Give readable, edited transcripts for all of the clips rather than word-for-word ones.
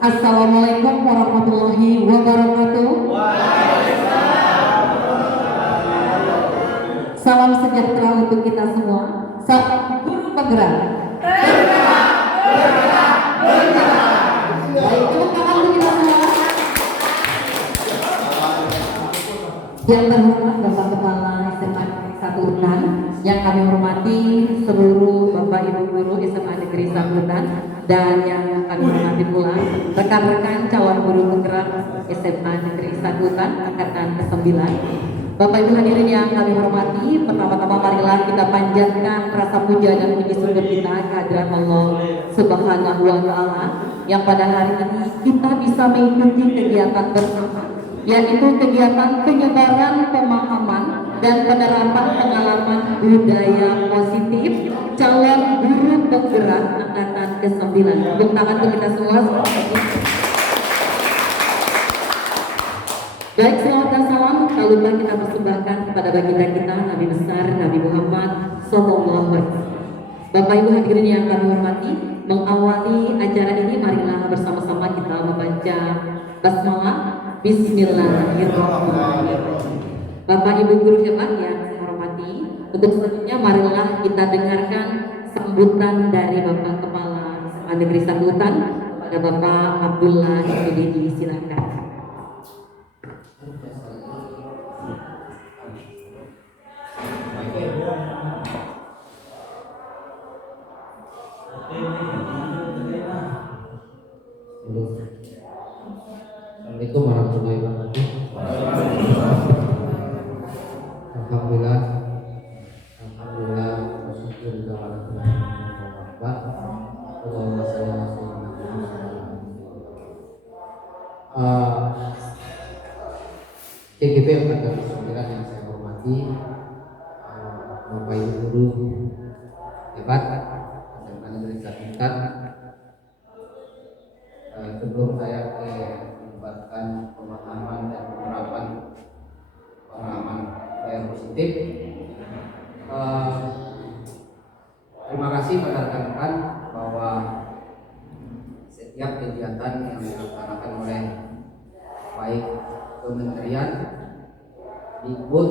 Assalamualaikum warahmatullahi wabarakatuh. Salam sejahtera untuk kita semua. Salam guru penggerak. Baik, tepuk tangan untuk kita semua. Yang terhormat Bapak Kepala SMA Negeri 1 Utan, yang kami hormati seluruh Bapak Ibu guru SMA Negeri 1 Utan, dan yang kami hormati pula rekan-rekan calon guru penggerak SMA Negeri 1 Utan angkatan ke-9. Bapak Ibu hadirin yang kami hormati, pertama-tama marilah kita panjatkan rasa puja dan puji syukur kita kehadirat Allah Subhanahu wa Ta'ala yang pada hari ini kita bisa mengikuti kegiatan bersama, yaitu kegiatan penyebaran pemahaman dan penerapan pengalaman budaya positif calon guru penggerak angkatan ke-9. Tepuk tangan untuk kita semua. Baik, selawat dan salam tak lupa kita persembahkan kepada baginda kita Nabi besar Nabi Muhammad SAW. Bapak Ibu hadirin yang kami hormati, mengawali acara ini marilah bersama-sama kita membaca basmalah. Bismillahirrahmanirrahim. Bapak Ibu guru hebat yang saya hormati, untuk selanjutnya marilah kita dengarkan sambutan dari Bapak Kepala SMA Negeri 1 Utan kepada Bapak Abdullah Hidayati. Silakan. Assalamualaikum warahmatullahi wabarakatuh. Alhamdulillah CGP angkatan ke-9 yang saya hormati, Bapak Ibu guru hebat SMA Negeri 1 Utan. Sebelum saya melibatkan pemahaman dan penerapan pengalaman yang positif, terima kasih pada rekan-rekan bahwa setiap kegiatan yang dilaksanakan oleh baik kementerian, Dikbud,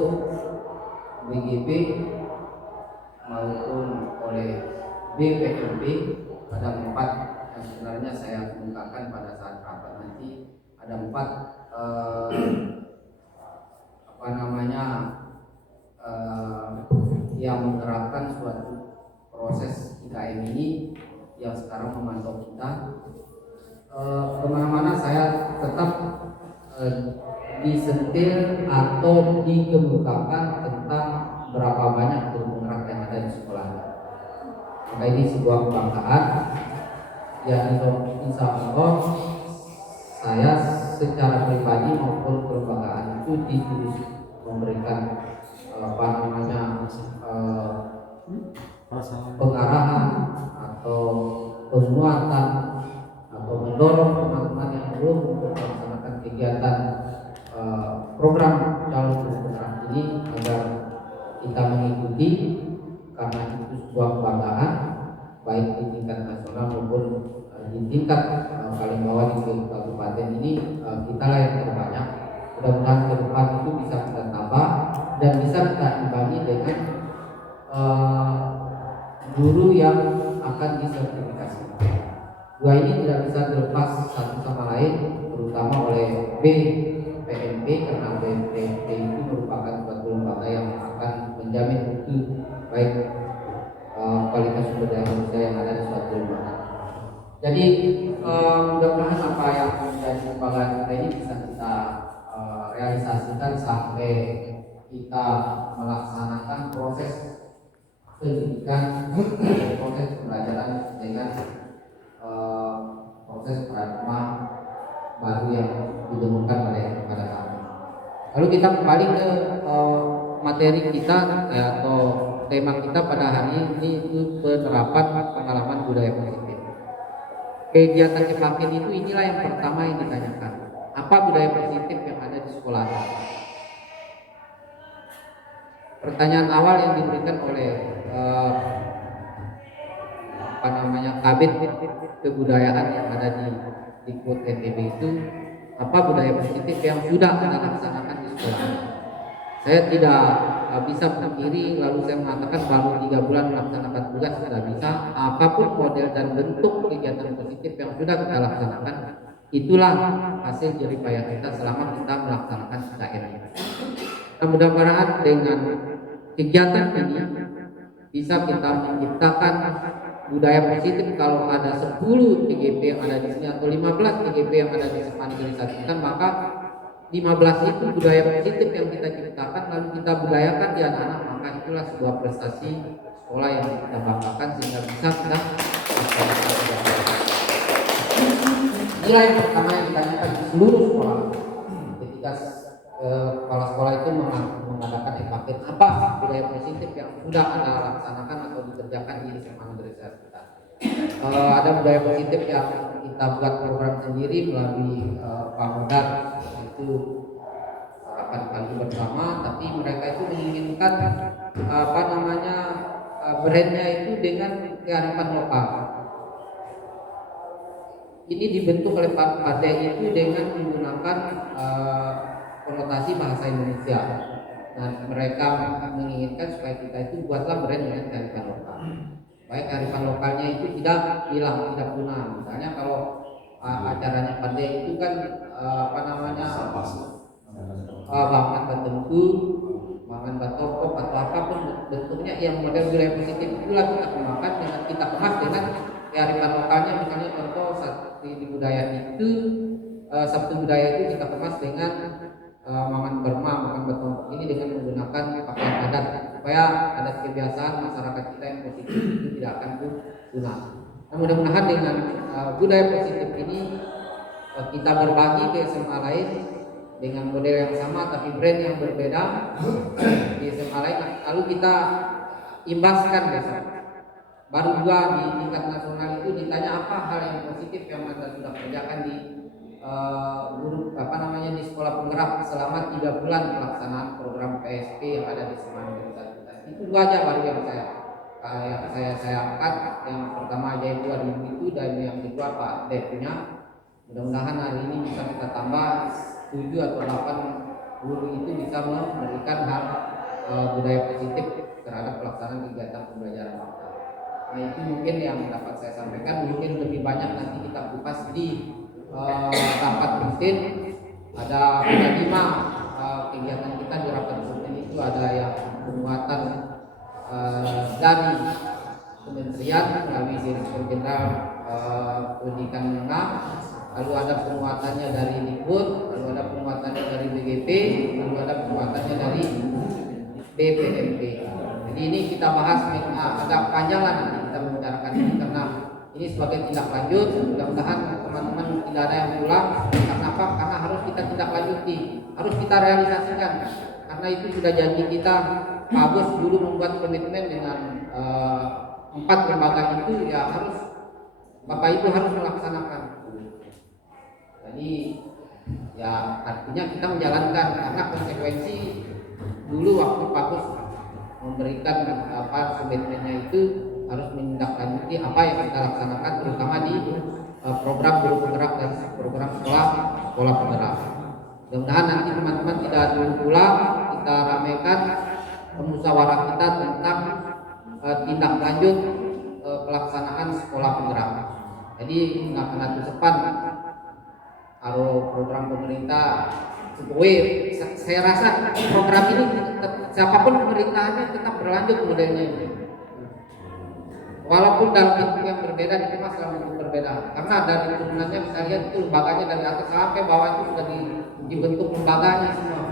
BGP maupun oleh BPMP ada 4 yang sebenarnya saya kemukakan pada saat rapat nanti. Ada 4 yang menerapkan suatu proses IKM ini yang sekarang memantau kita. Kemana-mana saya tetap disentil atau dikemukakan tentang berapa banyak guru penggerak yang ada di sekolah. Maka ini sebuah kebanggaan yang insya Allah saya secara pribadi maupun kelembagaan itu ditulis memberikan pengarahan atau penguatan atau mendorong teman-teman yang belum untuk melaksanakan kegiatan program calon guru penggerak ini agar kita mengikuti, karena itu sebuah kebanggaan baik di tingkat nasional maupun di tingkat paling bawah di kabupaten ini. Kita lah yang terbanyak. Mudah-mudahan ke depan itu bisa kita tambah dan bisa kita imbangi dengan guru yang akan disertifikasi. Dua ini tidak bisa dilepas satu sama lain, terutama oleh BPMP, karena BPMP itu merupakan suatu lembaga yang akan menjamin mutu baik kualitas sumber daya manusia yang ada di suatu lembaga. Jadi mudah-mudahan apa yang menjadi lembaga kita ini bisa kita realisasikan sampai kita melaksanakan proses pendidikan, proses pembelajaran dengan proses paradigma baru yang ditemukan pada kami. Lalu kita kembali ke materi kita atau tema kita pada hari ini, itu penerapan pengalaman budaya positif. Kegiatan Kepakien itu inilah yang pertama yang ditanyakan. Apa budaya positif yang ada di sekolah? Pertanyaan awal yang diberikan oleh Kabit Kebudayaan yang ada di Dikbud NTB itu apa budaya positif yang sudah Anda laksanakan di sekolah. Saya tidak bisa memungkiri lalu saya mengatakan baru 3 bulan melaksanakan tugas, tidak bisa. Apapun model dan bentuk kegiatan positif yang sudah kita laksanakan, itulah hasil jerih payah kita selama kita melaksanakan KKN. Nah, mudah-mudahan dengan kegiatan ini bisa kita menciptakan budaya positif. Kalau ada 10 TGP yang ada di sini atau 15 TGP yang ada di SMA Negeri 1 Intan, maka 15 itu budaya positif yang kita ciptakan lalu kita budayakan di anak-anak, maka itulah sebuah prestasi sekolah yang kita banggakan sehingga bisa kita inilah yang pertama yang ditanyakan di seluruh sekolah ketika kepala sekolah itu mengadakan evaluasi apa budaya positif yang sudah Anda laksanakan atau dikerjakan di SMA Negeri 1 Intan. Ada budaya positif yang kita buat program sendiri melalui Pak Modar, itu akan pagi bersama, tapi mereka itu menginginkan brandnya itu dengan kearifan lokal. Ini dibentuk oleh partai itu dengan menggunakan konotasi bahasa Indonesia. Nah, mereka menginginkan supaya kita itu buatlah brand dengan kearifan lokal. Baik kearifan lokalnya itu tidak hilang, tidak punah. Misalnya kalau acaranya partai itu kan bangun tertentu, bangun batokok atau apapun bentuknya yang model budaya positif itulah kita kembangkan dengan kita kemas dengan kearifan lokalnya. Misalnya contoh di budaya itu Sabtu budaya itu kita kemas dengan mangan berma, makan batokok ini dengan menggunakan pakaian adat supaya adat kebiasaan masyarakat kita yang positif itu tidak akan punah. Nah, mudah-mudahan dengan budaya positif ini kita berbagi ke SMA lain dengan model yang sama tapi brand yang berbeda di SMA lain, lalu kita imbaskan besok. Baru juga di tingkat nasional itu ditanya apa hal yang positif yang Anda sudah kerjakan di di sekolah penggerak selama 3 bulan pelaksanaan program PSP yang ada di SMA Negeri 1 Intan. Itu 2 aja baru yang saya angkat. Yang pertama aja itu 2000 itu, dan yang kedua Pak Dep punya. Mudah-mudahan hari ini bisa kita tambah 7 atau 8 guru itu bisa memberikan hal budaya positif terhadap pelaksanaan kegiatan pembelajaran kita. Nah, itu mungkin yang dapat saya sampaikan. Mungkin lebih banyak nanti kita kupas di rapat rutin. Ada 5 kegiatan kita di rapat rutin itu. Ada yang penguatan dari kementerian melalui Direktur Jenderal Pendidikan Menengah, lalu ada penguatannya dari Dikbud, lalu ada penguatannya dari BGP, lalu ada penguatannya dari BPMP. Jadi ini kita bahas agak panjang lah nanti kita membicarakan ini, karena ini sebagai tindak lanjut. Mudah-mudahan teman-teman tidak ada yang pulang. Karena apa? Karena harus kita tindak lanjuti, harus kita realisasikan. Karena itu sudah janji kita. Pak Bos dulu membuat komitmen dengan 4 lembaga itu, ya harus Bapak Ibu harus melaksanakan. Jadi ya artinya kita menjalankan, karena konsekuensi dulu waktu Pak Bos memberikan komitmennya itu harus menindaklanjuti apa yang kita laksanakan, terutama di program guru penggerak dan program sekolah penggerak. Mudah-mudahan nanti teman-teman tidak dulu pulang, kita ramaikan musyawarah kita tentang tindak lanjut pelaksanaan sekolah penggerak. Jadi nggak kena tusepan program pemerintah. Saya rasa program ini siapapun pemerintahnya tetap berlanjut modelnya ini. Walaupun dalam bentuk yang berbeda, dikemas dalam bentuk berbeda. Karena dari turunannya bisa lihat itu lembaganya dari atas sampai bawah itu sudah dibentuk lembaganya semua.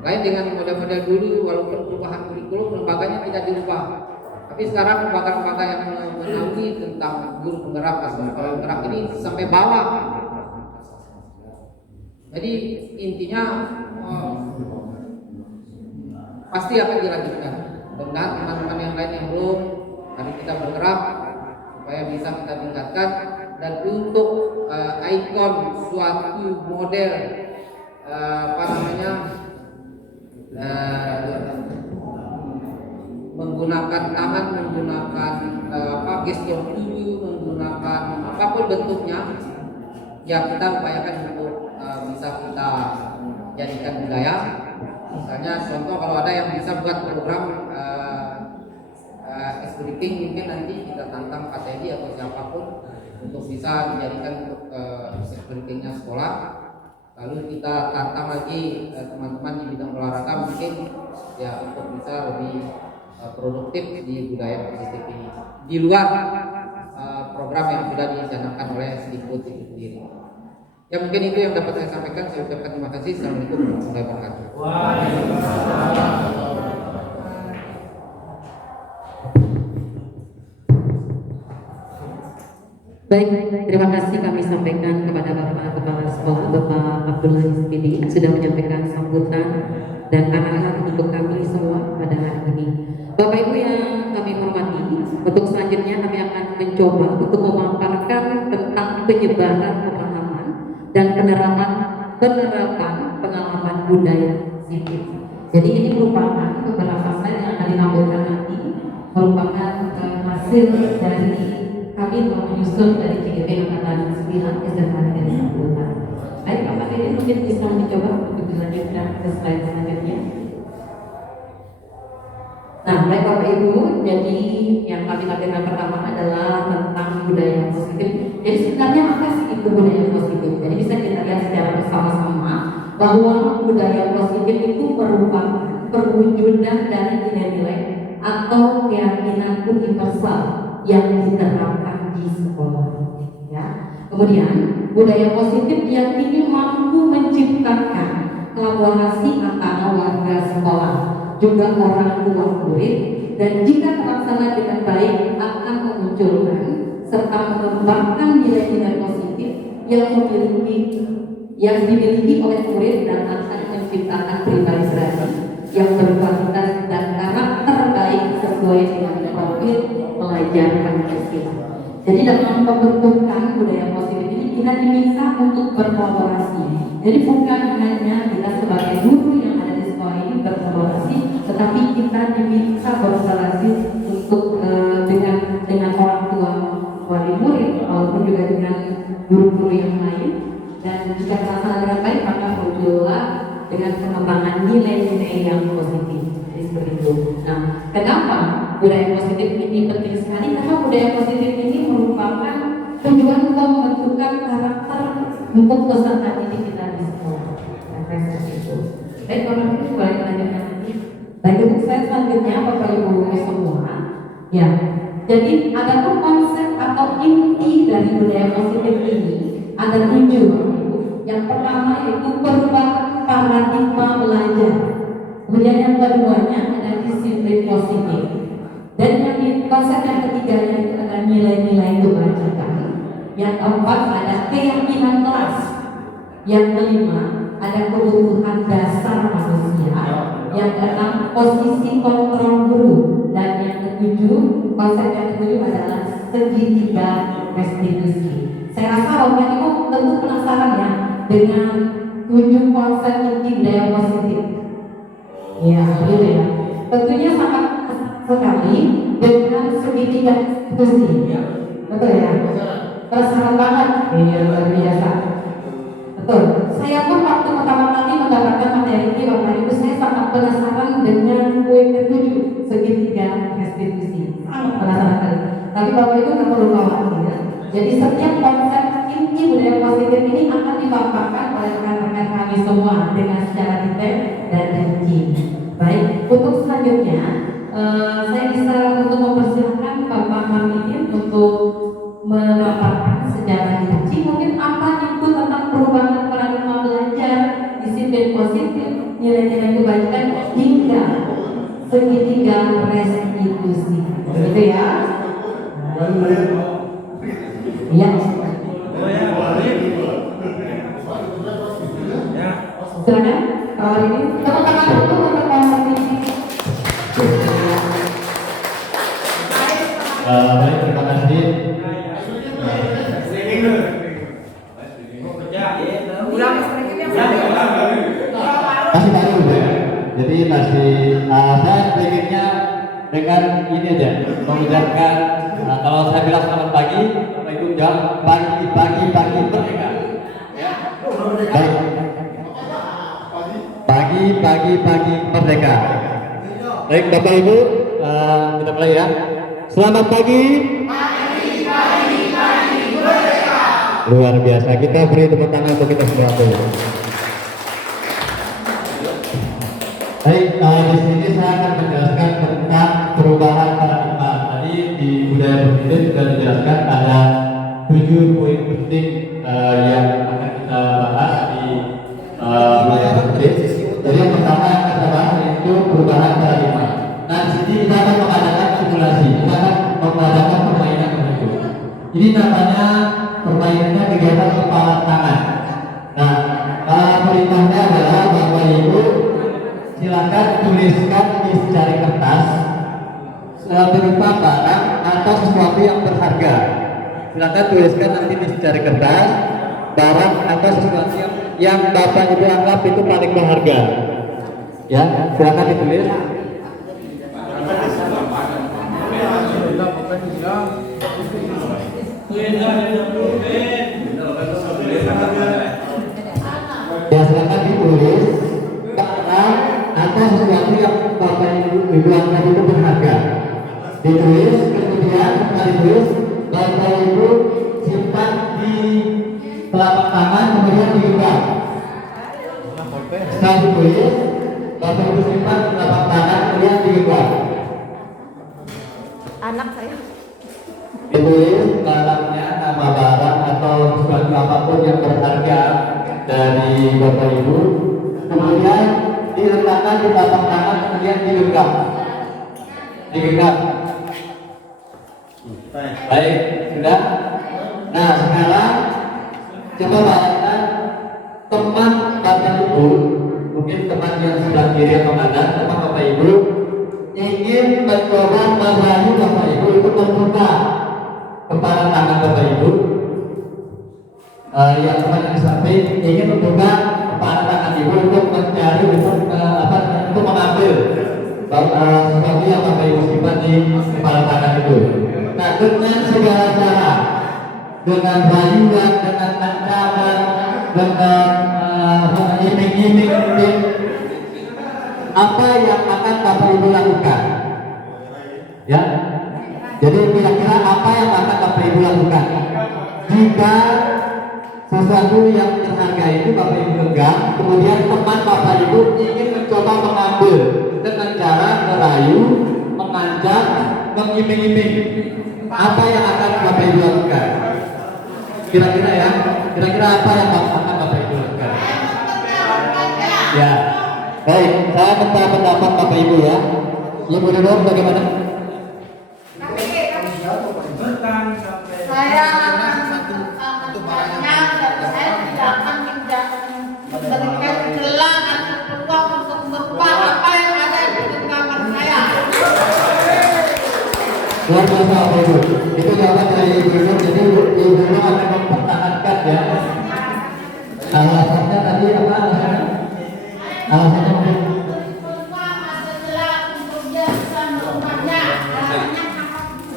Lain dengan model-model dulu, walaupun perubahan kurikulum lembaganya tidak dirubah. Tapi sekarang lembaga-lembaga yang menaungi tentang guru penggerak atau sekolah penggerak ini sampai bawah. Jadi intinya pasti akan dilanjutkan. Mudah-mudahan teman-teman yang lain yang belum, mari kita bergerak supaya bisa kita tingkatkan. Dan untuk ikon suatu model menggunakan tangan, menggunakan gestur tubuh, menggunakan apapun bentuknya, ya kita upayakan untuk bisa kita jadikan budaya. Misalnya contoh kalau ada yang bisa buat program escaping, mungkin nanti kita tantang KTD atau siapapun untuk bisa dijadikan untuk escapingnya sekolah. Lalu kita tantang lagi teman-teman di bidang olahraga mungkin ya untuk bisa lebih produktif di budaya positif ini di luar program yang sudah dicanangkan oleh Sdikbud itu sendiri. Ya mungkin itu yang dapat saya sampaikan. Saya ucapkan terima kasih. Assalamualaikum warahmatullahi wabarakatuh. Baik, terima kasih kami sampaikan kepada Bapak Kepala Sekolah Bapak Abdullah Isbidi sudah menyampaikan sambutan dan arahan untuk kami semua pada hari ini. Bapak Ibu yang kami hormati, untuk selanjutnya kami akan mencoba untuk memaparkan tentang penyebaran pemahaman dan penerapan pengalaman budaya sipil. Jadi ini merupakan beberapa slide yang akan ditampilkan nanti, merupakan hasil dari kami menyusun dari CGP Angkatan 9 SMA Negeri Sampurna. Baik, Bapak ini mungkin bisa mencoba untuk dilanjutkan ke slide selanjutnya. Nah, baik Bapak Ibu, jadi yang kami tampilkan pertama adalah tentang budaya positif. Jadi sebenarnya apa sih itu budaya positif? Jadi bisa kita lihat secara bersama-sama bahwa budaya positif itu merupakan perwujudan dari nilai-nilai atau keyakinan universal yang diterapkan di sekolah. Ya. Kemudian budaya positif yang ini mampu menciptakan kolaborasi antara warga sekolah, juga orang tua murid, dan jika terlaksana dengan baik akan memunculkan serta mengembangkan nilai-nilai positif yang dimiliki oleh murid dan akan menciptakan pribadi yang berkualitas dan karakter baik sesuai dengan profil pelajar Pancasila. Jadi dalam pembentukan budaya positif ini kita diminta untuk berkolaborasi. Jadi bukan hanya kita sebagai guru yang ada di sekolah ini berkolaborasi, tetapi kita diminta berkolaborasi untuk dengan orang tua wali murid maupun juga dengan guru-guru yang lain. Dan jika terlaksana dengan baik maka muncullah dengan pengembangan nilai-nilai yang positif. Jadi seperti itu. Nah, kenapa budaya positif ini penting sekali? Karena budaya positif ini merupakan tujuan pembentukan karakter untuk peserta didik kita di sekolah. Itu. Baik, orang itu boleh melanjutkan nanti. Baik, untuk slide selanjutnya Bapak Ibu semua. Ya, jadi ada konsep atau inti dari budaya positif ini ada 7. Yang pertama yaitu perubahan paradigma belajar. Kemudian yang keduanya ada disiplin positif. Dan konsep yang ketiganya itu ada nilai-nilai kebajikan. Yang keempat ada keyakinan kelas. Yang kelima ada kebutuhan dasar manusia. Yang keenam posisi kontrol guru. Dan yang ketujuh, konsep yang ketujuh adalah segitiga restitusi. Saya rasa Bapak Ibu tentu penasaran ya dengan 7 konsep inti budaya positif. Ya, betul ya. Tentunya sangat sekali dengan segitiga restitusi. Betul ya. Penasaran banget. Iya, luar biasa. Betul. Saya pun waktu pertama kali mendapatkan materi ini Bapak Ibu, saya sangat penasaran dengan poin ke-7 segitiga restitusi. Sangat penasaran sekali. Tapi Bapak Ibu nggak perlu khawatir ya. Jadi setiap konsep inti budaya positif ini akan dipaparkan oleh rekan-rekan kami semua dengan secara detail dan rinci. Baik, untuk selanjutnya saya bisa untuk mempersilahkan Bapak Hamidin untuk memaparkan secara rinci mungkin apa itu tentang perubahan paradigma belajar, disiplin positif, nilai-nilai kebajikan hingga segitiga restitusi. Begitu ya. Iya. Silakan, Pak ini. Tepuk tangan dulu untuk Pak ini. Baik, terima kasih. Masih baru ya. Jadi masih saya pengennya dengan ini aja mengucapkan kalau saya bilang selamat pagi, Bapak Ibu jawab pagi merdeka. pagi-pagi merdeka. Baik Bapak Ibu, kita mulai ya. Selamat pagi. Luar biasa, kita beri tepuk tangan untuk kita semua dulu. Baik, di sini saya akan menjelaskan tentang perubahan paradigma. Tadi di budaya berpikir sudah dijelaskan ada 7 poin penting yang akan kita bahas di budaya berpikir. Jadi yang pertama yang kita bahas yaitu perubahan paradigma. Nah, di sini kita akan mengadakan simulasi, kita akan mengadakan permainan tertentu. Ini namanya permainannya kegiatan kepala tangan. Nah, perintahnya adalah Bapak Ibu silakan tuliskan di secari kertas berupa barang atau sesuatu yang berharga. Silakan tuliskan nanti di secari kertas barang atau sesuatu yang Bapak Ibu anggap itu paling berharga. Ya, silakan ditulis. Ya, silakan ditulis barang atau sesuatu yang Bapak Ibu anggap itu berharga. Ditulis, kemudian setelah ditulis Bapak Ibu simpan di telapak tangan, kemudian digenggam. Setelah ditulis Bapak Ibu simpan di telapak tangan, kemudian digenggam. Anak saya. Ditulis barangnya, nama barang atau sesuatu apapun yang berharga dari Bapak Ibu, kemudian diletakkan di telapak tangan, kemudian digenggam. Baik, sudah. Nah, sekarang coba bayangkan teman Bapak Ibu, mungkin teman yang sebelah kiri atau kanan, teman Bapak Ibu ingin mencoba merayu Bapak Ibu untuk membuka kepala tangan Bapak Ibu. Yang teman yang di samping ingin membuka kepala tangan Ibu untuk mencari untuk mengambil sesuatu yang Bapak Ibu simpan di kepala tangan itu. Nah, dengan segala cara, dengan rayuan, dengan ancaman, dengan iming-iming, apa yang akan Bapak Ibu lakukan? Ya, jadi kira-kira apa yang akan Bapak Ibu lakukan jika sesuatu yang berharga itu Bapak Ibu genggam, kemudian teman Bapak Ibu ingin mencoba mengambil dengan cara merayu, mengancam, mengiming-iming? Apa yang akan Bapak Ibu lakukan? Kira-kira ya, kira-kira apa yang akan Bapak Ibu lakukan? Ya, baik, saya minta pendapat Bapak Ibu ya. Ibu dulu bagaimana? Saya akan melakukannya dan saya tidak akan memberikan celah atau peluang untuk merubah apa yang ada di genggaman saya. Luar biasa Bapak Ibu. Itu jawaban dari Ibu Nur. Jadi Ibu Nur akan mempertahankan ya. Alasannya tadi apa alasannya? Alasannya mungkin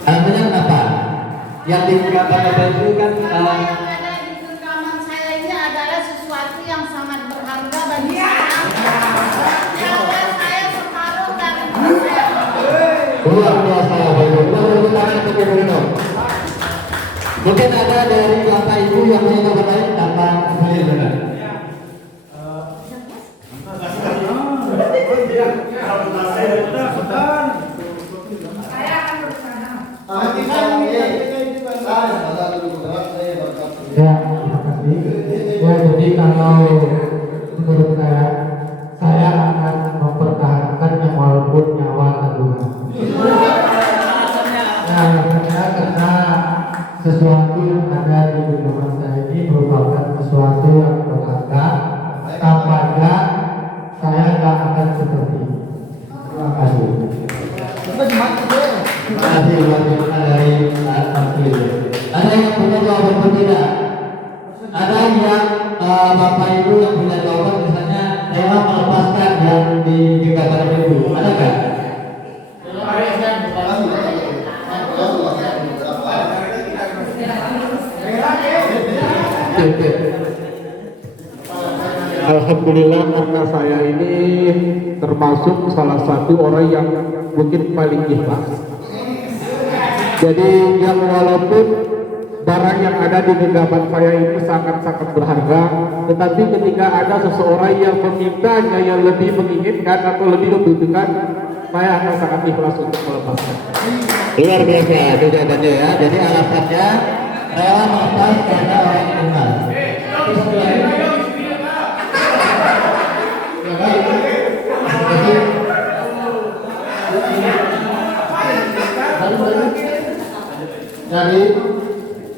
alasannya kenapa? Yang dikatakan Bapak Ibu kan yang ada di genggaman saya ini adalah sesuatu yang sangat berharga bagi saya. Nyawa saya separuh dari saya. luar biasa Bapak Ibu. Kita tangan untuk Ibu Nur. Mungkin ada dari Bapak Ibu yang punya jawaban lain tanpa beliau benar. Ya, terima kasih. Ya, jadi kalau menurut saya akan mempertahankan yang walaupun nyawa taruhan. Nah, karena sesuatu yang ada di genggaman saya ini merupakan sesuatu yang berharga. Tanpanya saya nggak akan seperti ini. Terima kasih. Terima kasih luar biasa dari Tampil. Ada yang punya jawaban berbeda? Ada yang Bapak Ibu yang punya jawaban misalnya rela melepaskan yang di genggaman Ibu? Ada nggak? Oke. Alhamdulillah karena saya ini termasuk salah satu orang yang mungkin paling ikhlas. Jadi yang walaupun barang yang ada di genggaman saya ini sangat-sangat berharga, tetapi ketika ada seseorang yang memintanya yang lebih menginginkan atau lebih membutuhkan, saya akan sangat ikhlas untuk melepaskan. Luar biasa itu jawabannya ya. Jadi alasannya rela melepas karena orang yang kenal. Jadi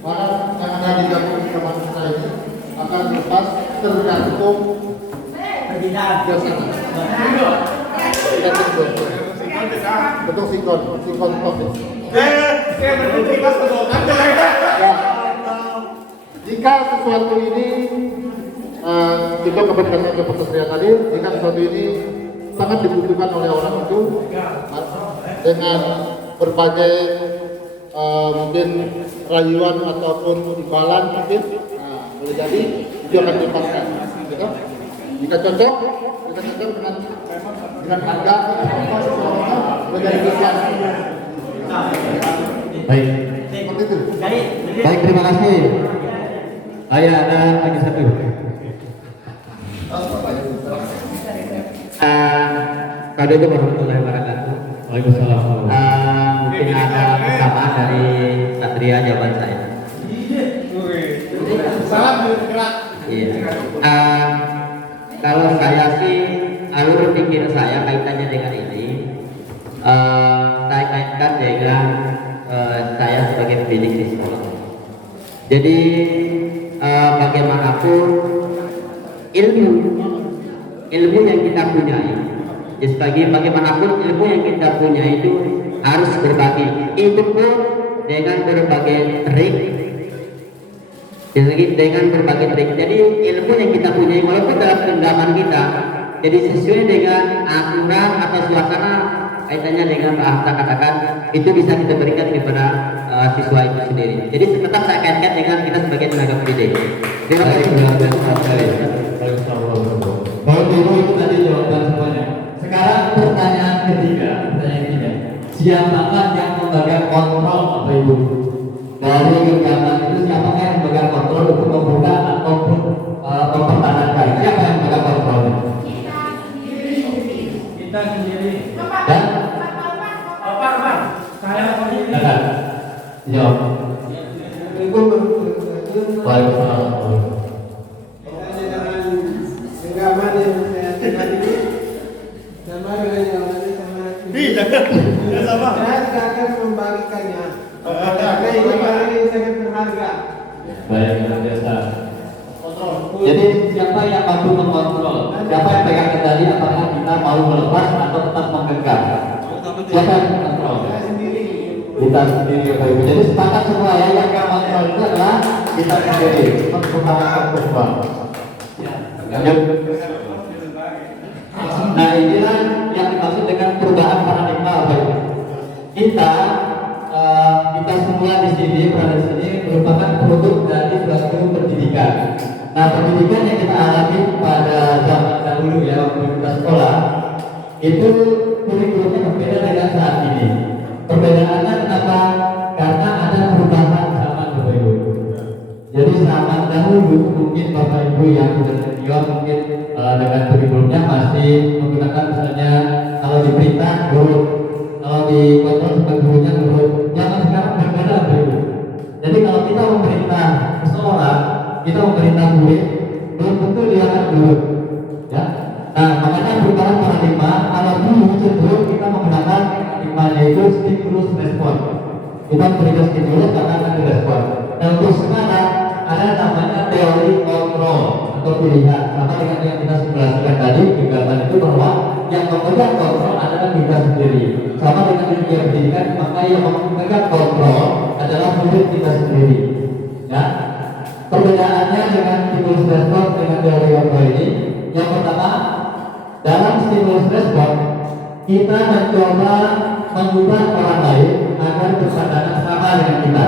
orang yang ada di dalam teman saya ini akan lepas tergantung bentuk sinkron covid. Jika sesuatu ini juga kebetulan keputusan saya tadi, jika sesuatu ini sangat dibutuhkan oleh orang itu dengan berbagai mungkin rayuan ataupun imbalan mungkin, boleh jadi itu akan dilepaskan, gitu. Jika cocok dengan harga menjadi keputusan. Baik. Seperti itu. Baik, terima kasih. Saya ada lagi satu. Kado warahmatullahi wabarakatuh. Waalaikumsalam. Mungkin ada persamaan dari Satria jawaban saya. Salam bergerak. Iya. Kalau saya sih alur pikir saya kaitannya dengan ini, saya kaitkan dengan saya sebagai pendidik di sekolah. Jadi bagaimanapun ilmu yang kita punyai, jadi bagaimanapun ilmu yang kita punya itu harus berbagi. Itu pun dengan berbagai trik. Dengan berbagai trik. Jadi ilmu yang kita punya walaupun dalam genggaman kita, jadi sesuai dengan aturan atau suasana kaitannya dengan bahasa katakan itu bisa kita berikan kepada siswa itu sendiri. Jadi tetap saya kaitkan dengan kita sebagai tenaga pendidik. Terima kasih. Baru dulu itu tadi jawaban semuanya. Sekarang pertanyaan ketiga. Siapakah yang memegang kontrol Bapak Ibu? Dari genggaman itu siapakah yang memegang kontrol untuk membuka ataupun mempertahankan? Siapa yang memegang kontrol? Kita sendiri. Dan Bapak, saya sendiri. jawab. Waalaikumsalam. Genggaman yang saya tinggal ini sama dengan jawabannya sama. Saya akan membagikannya. Karena ini barang yang sangat berharga. Baik, luar biasa. Jadi siapa yang mampu mengontrol? Siapa yang pegang kendali apakah kita mau melepas atau tetap menggenggam? Siapa yang mengontrol? Kita sendiri, Bapak Ibu. Jadi sepakat semua ya, yang mengontrol itu adalah kita sendiri. Mempertahankan perubahan. Lanjut. Nah, inilah yang dimaksud dengan perubahan paradigma, Bapak Ibu. Kita semua di sini berada di sini merupakan produk dari suatu pendidikan. Nah, pendidikan yang kita alami pada zaman dahulu ya, waktu kita sekolah itu kurikulumnya berbeda dengan saat ini. Perbedaannya kenapa? Karena ada perubahan zaman, Bapak Ibu. Jadi zaman dahulu mungkin Bapak Ibu yang sudah senior mungkin dengan kurikulumnya masih menggunakan misalnya kalau diperintah guru, kalau dikontrol sebagai gurunya guru. Zaman sekarang berbeda, Bapak Ibu. Jadi kalau kita memerintah seseorang, kita memerintah murid, belum tentu dia akan nurut. Ya. Nah, makanya perubahan paradigma. Kalau dulu cenderung kita menggunakan paradigmanya itu stimulus respon. Kita memberikan stimulus karena akan direspon. Dan untuk sekarang ada namanya teori kontrol atau pilihan. Sama dengan yang kita simulasikan tadi, genggaman itu bahwa yang memegang kontrol adalah kita sendiri. Sama dengan dunia pendidikan, maka yang memegang kontrol adalah murid kita sendiri. Ya. Perbedaannya dengan stimulus respon dengan teori kontrol ini, yang pertama, dalam stimulus respon kita mencoba mengubah orang lain agar berpandangan sama dengan kita.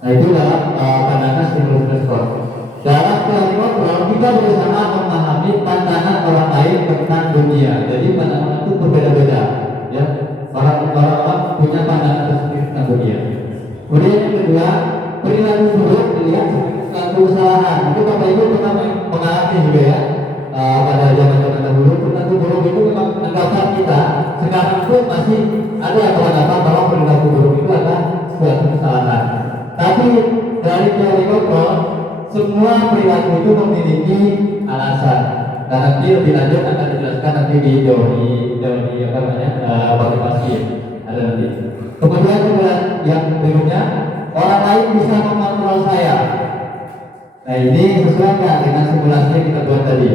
Nah, itu dalam pandangan stimulus respon. Dalam teori kontrol kita berusaha memahami pandangan orang lain tentang dunia. Jadi pandangan itu berbeda-beda, ya. Orang-orang punya pandangan tersendiri tentang dunia. Kemudian yang kedua, perilaku buruk dilihat sebagai suatu kesalahan. Itu Bapak Ibu pernah mengalami juga ya. Pada zaman-zaman dahulu perilaku buruk itu memang anggapan kita sekarang pun masih ada yang beranggapan bahwa perilaku buruk itu adalah suatu kesalahan. Tapi dari teori kontrol, semua perilaku itu memiliki alasan. Dan nanti lebih lanjut akan dijelaskan nanti di teori apa namanya motivasi ada nanti. Kemudian yang berikutnya, orang lain bisa mengontrol saya. Nah ini sesuai nggak dengan simulasi yang kita buat tadi?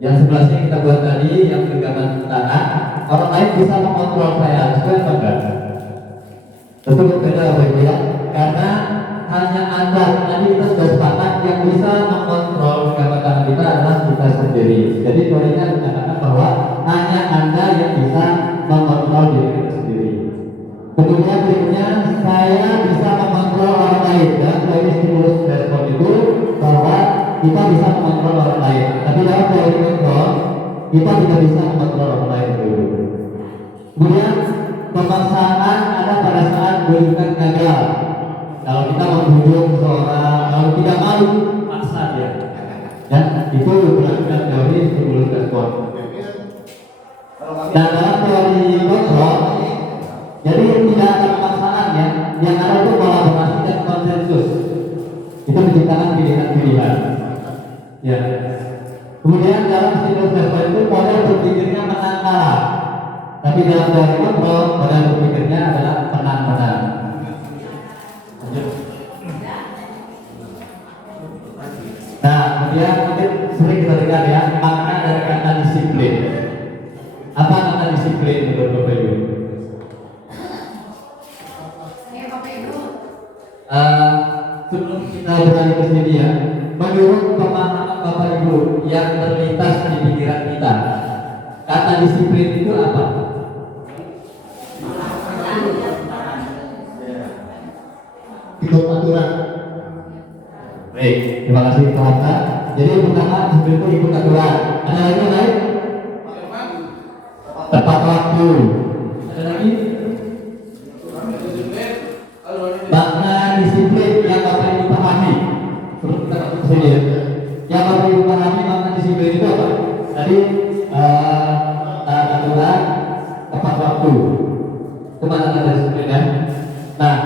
Yang simulasi yang kita buat tadi yang bergambar tanah, orang lain bisa mengontrol saya, sesuai atau enggak? Tentu berbeda Bapak ya, karena hanya Anda, tadi kita sudah sepakat yang bisa mengontrol gambar tanah kita adalah kita sendiri. Jadi teorinya menyatakan bahwa hanya Anda yang bisa mengontrol diri kita sendiri. Kemudian berikutnya, saya bisa mengontrol orang lain, dan teori stimulus respon itu bahwa kita bisa mengontrol orang lain. Tapi dalam teori kontrol, kita tidak bisa mengontrol orang lain dulu. Kemudian pemaksaan ada pada saat bukan gagal. Kalau kita membujuk seseorang, kalau tidak malu, paksa dia. Dan itu berdasarkan teori stimulus respon. Dan dalam teori kontrol, jadi tidak ada pemaksaan ya, yang ada itu kolaborasi dan konsensus. Itu menciptakan pilihan-pilihan. Ya. Kemudian dalam stimulus respon itu model berpikirnya menang kalah. Tapi dalam teori kontrol, model berpikirnya adalah menang-menang. Nah, kemudian mungkin sering kita dengar ya, makna dari kata disiplin. Apa kata disiplin menurut Bapak Ibu? Sebelum kita beralih ke sini ya, menurut pemahaman Bapak Ibu yang terlintas di pikiran kita, kata disiplin itu apa? Ikut aturan. Baik, terima kasih Pak. Jadi pertama disiplin itu ikut aturan. Ada lagi yang lain? Tepat waktu. Ada lagi? Makna disiplin yang Bapak Ibu pahami. Sebelum kita masuk ke sini ya. Yang Bapak Ibu pahami makna disiplin itu apa? Tadi aturan, tepat waktu. Itu makna disiplin ya. Nah,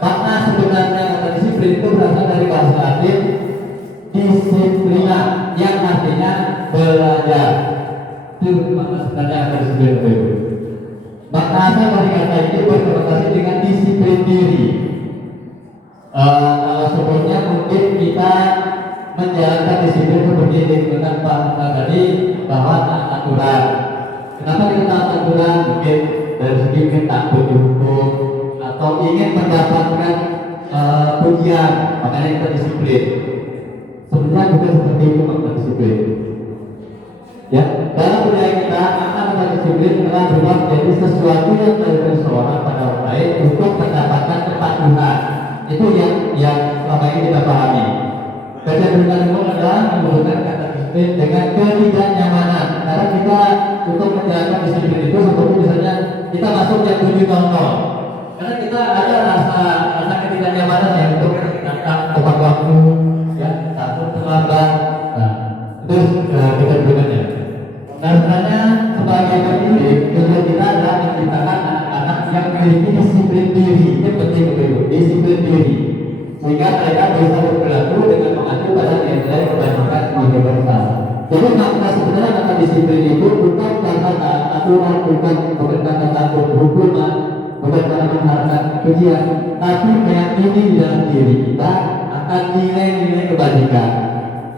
makna sebenarnya kata disiplin itu berasal dari bahasa Latin disiplina yang artinya belajar. Itu makna sebenarnya kata disiplin itu. Makna asal dari kata ini berkonotasi dengan disiplin diri. Sebelumnya mungkin kita menjalankan disiplin seperti yang digunakan Pak tadi bahwa taat aturan. Kenapa kita taat aturan? Mungkin dari segi mungkin takut dihukum atau ingin mendapatkan pujian, makanya kita disiplin. Sebenarnya bukan seperti itu makna disiplin. Ya, dalam budaya kita kata disiplin adalah berubah menjadi sesuatu yang dilakukan seseorang pada orang lain untuk mendapatkan kepatuhan. Itu yang selama ini kita pahami. Kerja berikan umum adalah menggunakan kata disiplin dengan ketidaknyamanan. Karena kita untuk menjalankan disiplin itu seperti misalnya kita masuk jam 7.00. Karena kita ada rasa ketidaknyamanan ya untuk datang tepat waktu, ya takut terlambat. Nah, itu kita gunakannya. Nah, sebenarnya sebagai pendidik, tujuan kita adalah menciptakan anak-anak yang memiliki disiplin diri. Ini penting betul, disiplin diri. Sehingga mereka bisa berperilaku dengan mengacu pada nilai kebajikan universal. Jadi makna sebenarnya kata disiplin itu bukan kata aturan, bukan kata hukuman, bukan karena mengharapkan kebencian, tapi meyakini di dalam diri kita akan nilai-nilai kebajikan.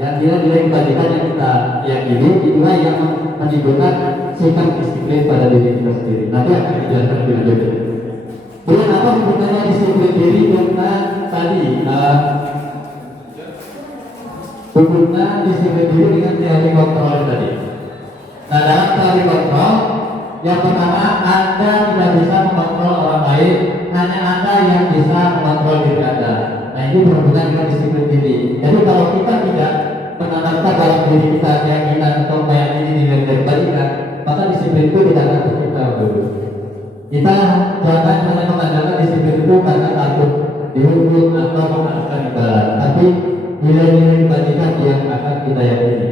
Yang nilai-nilai kebajikan yang kita yakini itulah yang menimbulkan sikap disiplin pada diri kita sendiri. Nanti akan dijelaskan lebih lanjut. Kemudian apa sebenarnya disiplin diri? Karena tadi hubungan disiplin diri dengan teori kontrol tadi. Nah, dalam teori kontrol yang pertama, Anda tidak bisa mengontrol orang lain, hanya Anda yang bisa mengontrol diri Anda. Nah, ini berhubungan dengan disiplin diri. Jadi kalau kita tidak diri kita, keyakinan atau meyakini diri dari kebaikan, maka disiplin itu tidak akan tercipta dulu. Kita jangan hanya mengandalkan disiplin itu karena takut dihukum atau melakukan ibadah, tapi nilai-nilai kebajikan yang akan kita yakini.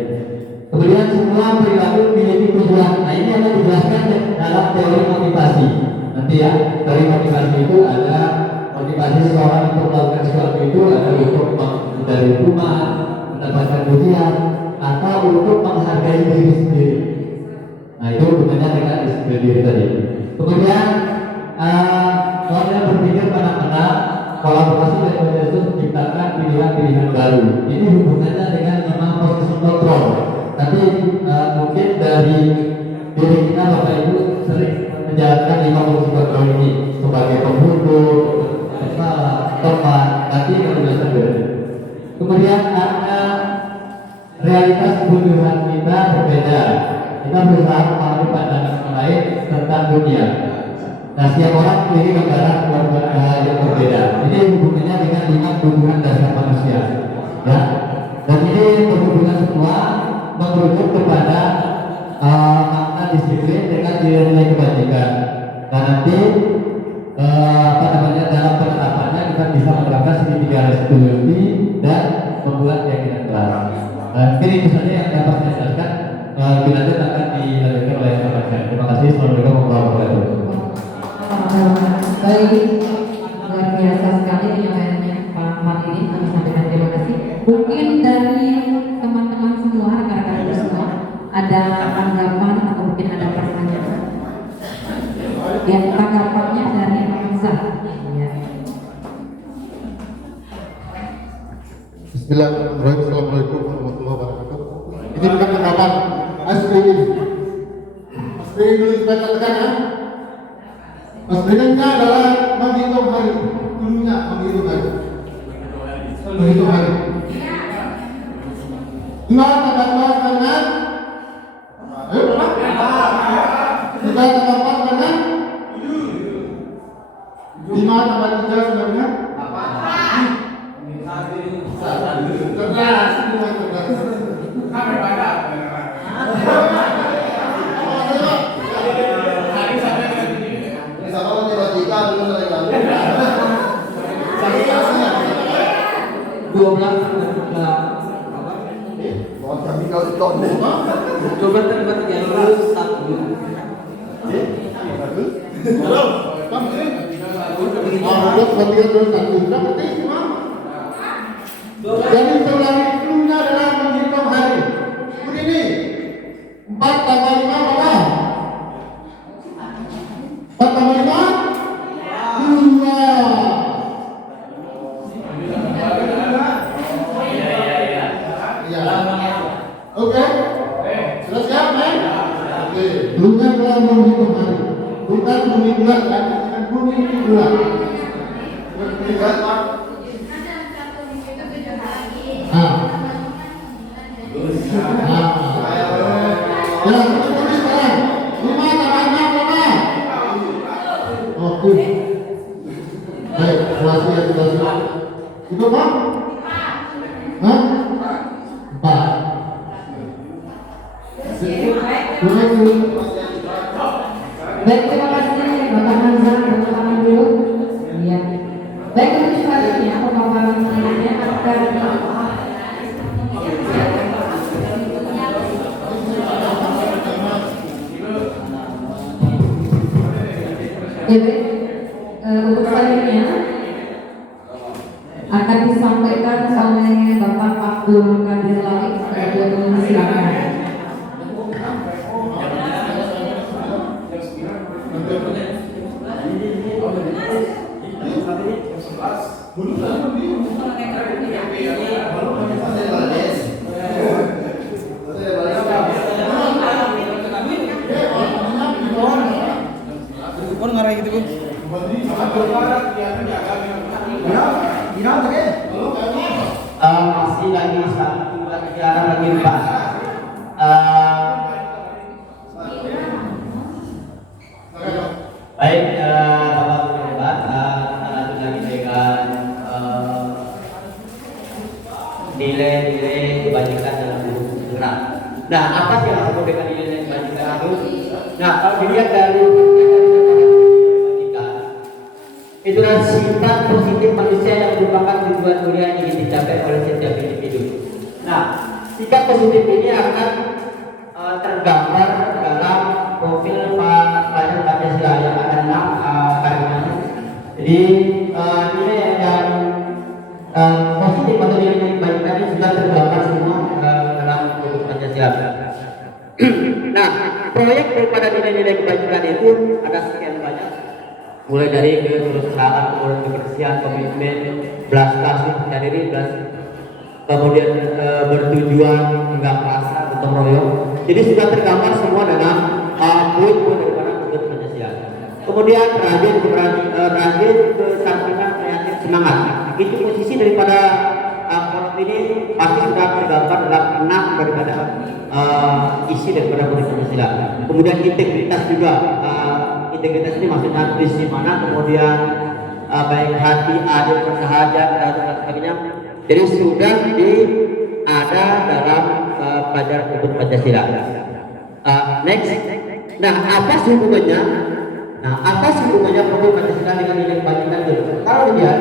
Kemudian semua perilaku memiliki tujuan. Nah, ini akan dijelaskan dalam teori motivasi. Nanti ya, teori motivasi itu ada motivasi seseorang untuk melakukan sesuatu itu ada untuk menghindari hukuman, mendapatkan pujian, atau untuk menghargai diri sendiri. Nah, itu hubungannya dengan disiplin diri tadi. Kemudian kalau kita berpikir benar-benar kolaborasi dan koordinasi menciptakan pilihan-pilihan baru. Ini hubungannya dengan 5 posisi kontrol. Nanti mungkin dari diri kita Bapak Ibu sering menjalankan 5 posisi kontrol ini sebagai pembunuh, teman, nanti kebiasaan diri. Kemudian ada realitas kebutuhan kita berbeda. Kita berusaha memahami pandangan orang lain tentang dunia. Nah, setiap orang memiliki gambaran yang berbeda. Ini hubungannya dengan 5 kebutuhan dasar manusia. Ya, dan ini berhubungan semua merujuk kepada makna disiplin dengan nilai kebajikan. Dan nanti dalam penerapannya kita bisa menerapkan segitiga restitusi dan membuat keyakinan kelas. Mungkin itu saja yang dapat saya jelaskan. Lanjut akan dilanjutkan oleh rekan saya. Terima kasih. Assalamualaikum warahmatullahi wabarakatuh. Baik, luar biasa sekali penyampaiannya Pak Martin. Kami sampaikan terima kasih. Mungkin dari teman-teman semua, rekan-rekan itu semua, ada tanggapan atau mungkin ada pertanyaan. Ya, tanggapannya dari Pak Hamzah. Ya. Bismillahirrahmanirrahim. Assalamualaikum warahmatullahi wabarakatuh. Ini bukan tanggapan Asri. Asri dulu dibacakan ya. Asrinya adalah menghitung hari. Dulunya menghitung hari. Menghitung hari. Dua terdapat dengan tiga terdapat dengan 5 tambah 3 sebenarnya jadi saudari klunya adalah menghitung hari. Begini, 4 tambah 5 berapa? 4 tambah 5? 2. Oke? Sudah siap, men? Oke. Klunya adalah menghitung hari. Bukan bumi bulan, kan? Bumi bulan. Itu Pak? Hah? 4. Baik, terima kasih Bapak Hamzah, Bapak Hamzah dulu. Iya. Baik, untuk selanjutnya pemaparan selanjutnya akan untuk selanjutnya akan disampaikan oleh Bapak Abdul Qadir Latif. Silakan. Masih lagi satu pelajaran lagi Pak. Baik, Bapak Bapak, kita lanjut lagi dengan nilai-nilai kebajikan dalam hidup. segera. Nah, apa sih yang disebut dengan nilai kebajikan itu? Nah, kalau dilihat dari itu adalah sifat positif manusia yang merupakan tujuan mulia yang ingin dicapai oleh setiap individu. Nah, sikap positif ini akan tergambar dalam profil pelajar Pancasila yang ada 6 kalimatnya. Jadi nilai yang positif atau nilai kebajikan ini sudah tergambar semua dalam profil Pancasila. Nah, proyek daripada nilai-nilai kebajikan itu ada sekian banyak. Mulai dari kewirausahaan, kemudian kebersihan, komitmen, belas kasih, percaya diri, kemudian bertujuan, enggak merasa, gotong royong. Jadi sudah tergambar semua dalam poin-poin daripada profil Pancasila. Kemudian rajin, kesantunan, kreatif, semangat. Itu posisi daripada kolom ini pasti sudah tergambar dalam 6 daripada isi daripada profil Pancasila. Kemudian integritas juga. Integritas ini maksudnya di mana, kemudian baik hati, adil, bersahaja, dan sebagainya. Jadi sudah ada dalam pelajaran profil Pancasila. Next. Nah, apa sih hubungannya? Profil Pancasila dengan nilai kebajikan itu? Kalau dilihat,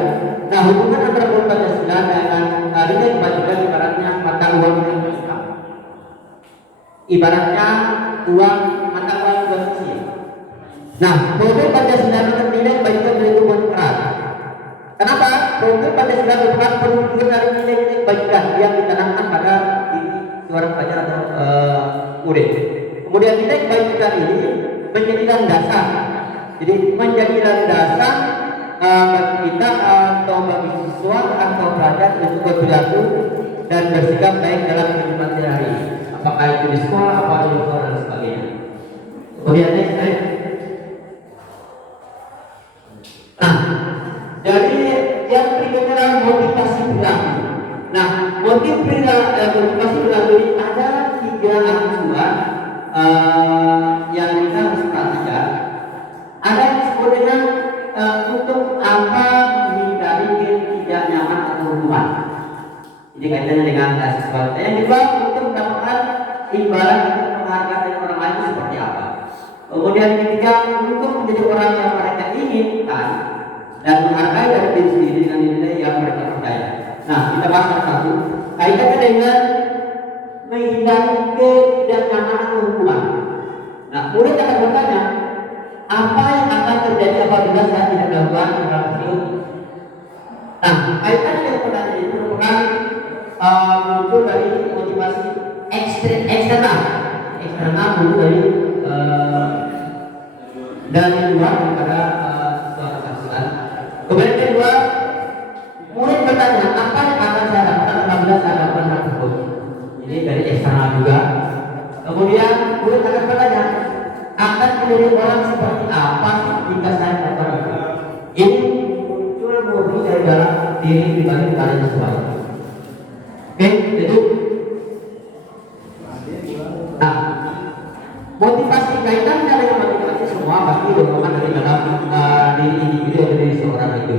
nah hubungan antara profil Pancasila dengan nilai kebajikan ibaratnya mata uang yang bersama. Ibaratnya mata uang dua sisi. Nah, profil Pancasila dengan nilai kebajikan itu erat. Kenapa? Profil Pancasila merupakan penunjukan dari nilai-nilai kebajikan yang ditanamkan pada diri seorang pelajar atau murid. Kemudian nilai kebajikan ini menjadi landasan. Jadi menjadi landasan bagi kita atau bagi siswa atau pelajar untuk berperilaku dan bersikap baik dalam kehidupan sehari-hari. Apakah itu di sekolah, apakah di luar dan sebagainya. Kemudian next. Nah, jadi yang berikutnya adalah motivasi perilaku. Nah, motivasi perilaku ini ada 3 acuan yang kita harus perhatikan. Ada yang disebut dengan untuk apa menghindari tidak nyaman atau hubungan. Ini kaitannya dengan siswa. Yang kedua, untuk mendapatkan imbalan untuk menghargai orang lain itu seperti apa. Kemudian ketiga, untuk menjadi orang yang mereka inginkan dan menghargai dari diri sendiri dengan nilai yang mereka percaya. Nah, kita bahas satu. Kaitannya dengan menghindari ketidaknyamanan atau hubungan. Nah, murid akan bertanya, apa yang akan terjadi apabila saya tidak melakukan hal tersebut? Nah, kaitannya dengan pertanyaan itu merupakan muncul dari motivasi eksternal muncul dari luar daripada suatu saksian. Kemudian kedua, murid bertanya, apa yang akan saya lakukan apabila saya lakukan hal tersebut? Ini dari eksternal juga. Kemudian murid akan bertanya, akan menjadi orang seperti apa jika saya melakukan itu? Ini muncul murni dari dalam diri pribadi kalian semua. Oke, itu. Nah, motivasi kaitannya dengan motivasi semua pasti berkembang dari dalam diri individu atau diri seorang itu.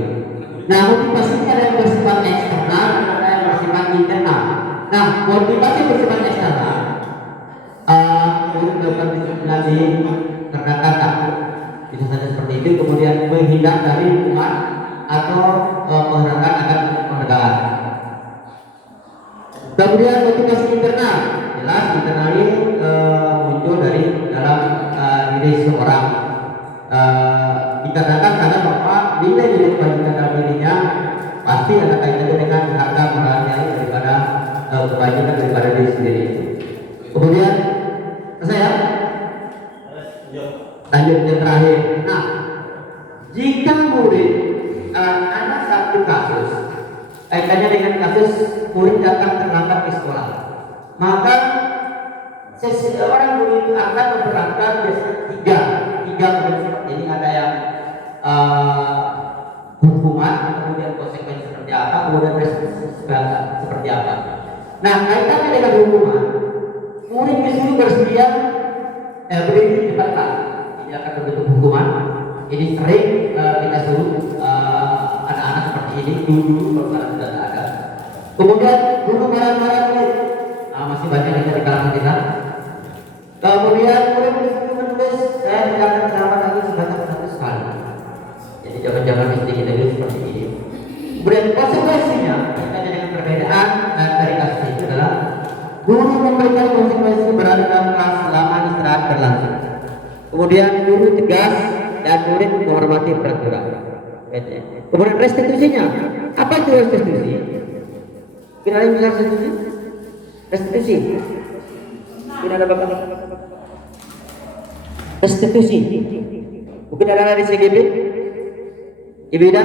Nah, motivasi ada yang bersifat eksternal, ada yang bersifat internal. Nah, motivasi bersifat eksternal melakukan disiplin di terdapat takut, bisa saja seperti itu. Kemudian menghindar dari lingkungan atau mengharapkan akan penegakan. Kemudian motivasi internal, jelas internal ini muncul dari dalam diri seorang. Dikatakan karena bahwa nilai-nilai kebajikan dalam dirinya pasti ada kaitannya dengan harga moralnya daripada kebajikan daripada diri sendiri. Kemudian saya lanjut yang terakhir. Nah, jika murid ada satu kasus kaitannya dengan kasus murid datang terlambat di sekolah, maka seseorang murid itu akan memperlakukan biasanya tiga prinsip. Jadi ada yang hukuman, kemudian konsekuensi seperti apa, kemudian seperti apa. Nah, kaitannya dengan hukuman, murid disuruh bersedia berdiri di depan kelas. Ini akan berbentuk hukuman. Ini sering kita suruh anak-anak seperti ini dulu kalau sudah ada. Kemudian guru marah-marah murid. Masih banyak yang kita Guru memberikan konsekuensi berada dalam kelas selama istirahat berlangsung. Kemudian guru tegas dan murid menghormati peraturan. Kemudian restitusinya, apa itu restitusi? Tidak ada yang bisa restitusi? Restitusi. Tidak ada bapak. Restitusi. Mungkin ada di CGB? Ibu Ida?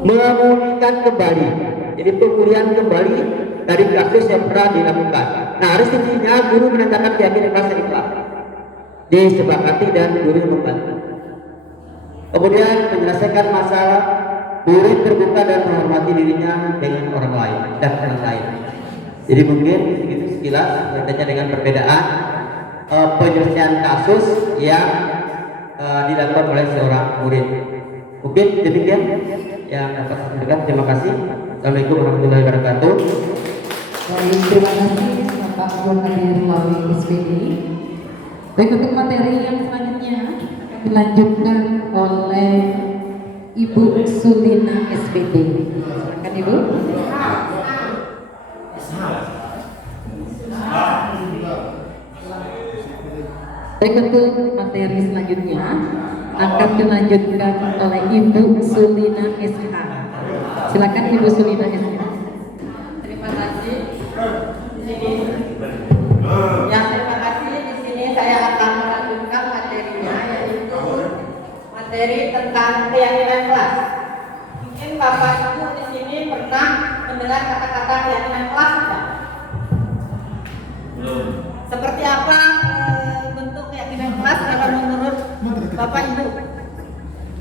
Memulihkan kembali. Jadi pemulihan kembali dari kasus yang pernah dilakukan. Nah, restitusinya guru menandakan keyakinan kelas yang ikhlas, disepakati dan guru membantu. Kemudian menyelesaikan masalah, murid terbuka dan menghormati dirinya dengan orang lain dan orang lain. Jadi mungkin segitu sekilas kaitannya dengan perbedaan penyelesaian kasus yang dilakukan oleh seorang murid. Mungkin demikian yang dapat saya sampaikan. Terima kasih. Assalamualaikum warahmatullahi wabarakatuh. Baik, terima kasih Bapak anggota melalui SPD. Baik, untuk materi yang selanjutnya akan dilanjutkan oleh Ibu Sulina SPD. Silakan Ibu. Baik, untuk materi selanjutnya akan dilanjutkan oleh Ibu Sulina SH. Silakan Ibu Sulina SH. Terima kasih. Terima kasih. Di sini saya akan melanjutkan materinya, yaitu materi tentang keyakinan kelas. Mungkin Bapak Ibu di sini pernah mendengar kata-kata keyakinan kelas tidak? Belum. Seperti apa bentuk keyakinan kelas kalau menurut Bapak Ibu?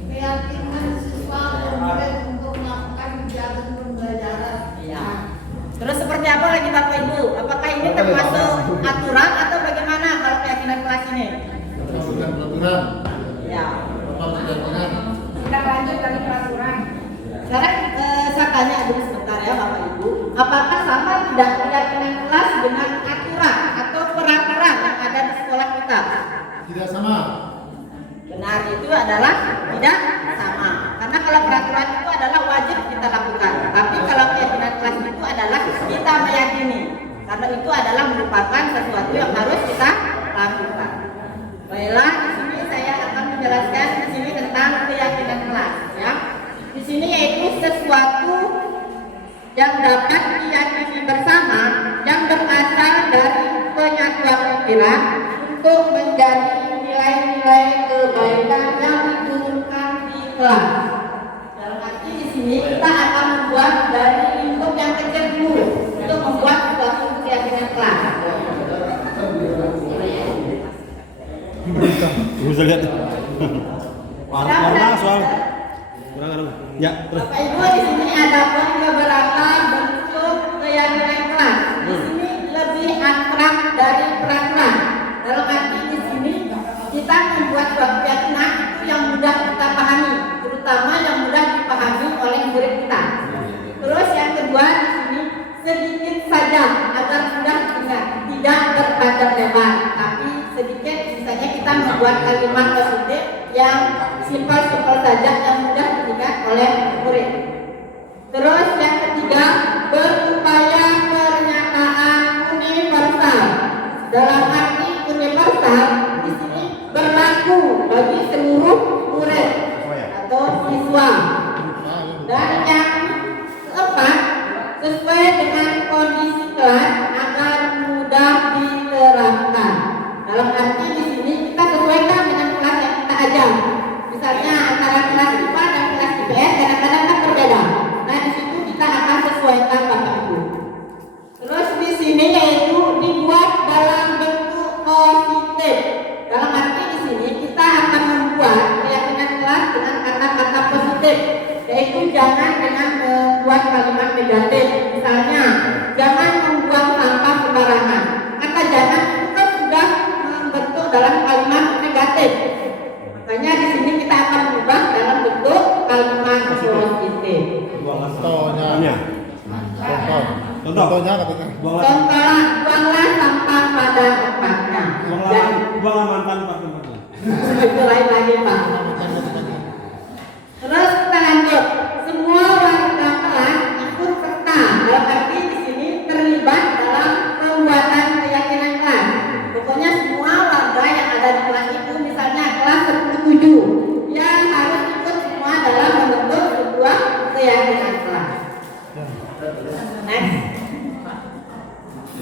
Keyakinan siswa dan murid untuk melakukan kegiatan pembelajaran. Iya. Terus seperti apa lagi Bapak Ibu? Apakah ini termasuk aturan atau bagaimana kalau keyakinan kelas ini? Peraturan. Ya. Peraturan. Kita lanjut dari peraturan. Sekarang saya tanya dulu sebentar ya Bapak Ibu. Apakah sama tidak keyakinan kelas dengan aturan atau peraturan yang ada di sekolah kita? Tidak sama. Benar, itu adalah tidak sama. Karena kalau peraturan itu adalah wajib kita lakukan. Tapi kalau keyakinan kelas itu adalah kita meyakini. Karena itu adalah merupakan sesuatu yang harus kita lakukan. Baiklah, di sini saya akan menjelaskan di sini tentang keyakinan kelas, ya. Di sini yaitu sesuatu yang dapat diyakini bersama yang berasal dari penyatuan pikiran untuk menjadi nilai-nilai kebaikan yang diturunkan di kelas. Dalam arti di sini kita akan membuat dari lingkup yang kecil dulu untuk membuat suatu keyakinan kelas. Bisa lihat. Warna soal. Kurang. Ya, terus. Bapak Ibu, di sini ada beberapa bentuk keyakinan kelas. Di sini lebih abstrak dari peraturan. Dalam arti di sini kita membuat suatu keyakinan itu yang mudah kita pahami, terutama yang mudah dipahami oleh murid kita. Terus yang kedua di sini sedikit saja agar mudah diingat, tidak berpanjang lebar, tapi sedikit. Misalnya kita membuat kalimat positif yang simpel-simpel saja yang mudah diingat oleh murid. Terus yang ketiga berupaya pernyataan universal. Dalam arti universal di sini berlaku bagi seluruh murid atau siswa. Dan yang keempat sesuai dengan kondisi kelas agar mudah diterapkan. Dalam arti di sini kita sesuaikan dengan kelas yang kita ajar. Misalnya antara kelas IPA dan kelas IPS kadang-kadang kan berbeda. Nah di situ kita akan sesuaikan Bapak Ibu. Terus di sini yaitu dibuat dalam bentuk positif. Dalam arti di sini kita akan membuat keyakinan kelas dengan kata-kata positif, yaitu jangan dengan membuat kalimat negatif. Misalnya jangan membuang sampah sembarangan. Kata jangan itu kan sudah membentuk dalam kalimat negatif. Makanya di sini kita akan mengubah dalam bentuk kalimat positif. Contohnya katakan. Buanglah sampah pada tempatnya. Buanglah mantan Pak. Itu lain lagi Pak. Terus kita lanjut. Semua warga kelas ikut serta. Dalam arti di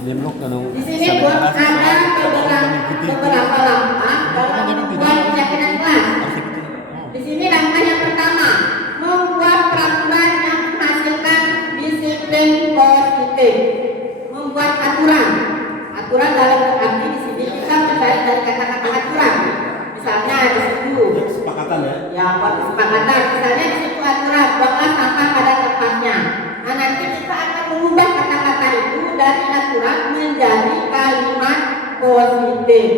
Di sini pun ada beberapa langkah dalam membuat keyakinan kelas. Di sini langkah yang pertama, membuat peraturan yang menghasilkan disiplin positif. Membuat aturan. Aturan dalam arti di sini kita mencari dari kata-kata aturan. Misalnya di situ. Kesepakatan ya. Ya, buat kesepakatan. Misalnya di situ aturan buanglah sampah pada tempatnya. Nah, nanti kita akan mengubah kata-kata itu dari aturan menjadi kalimat positif.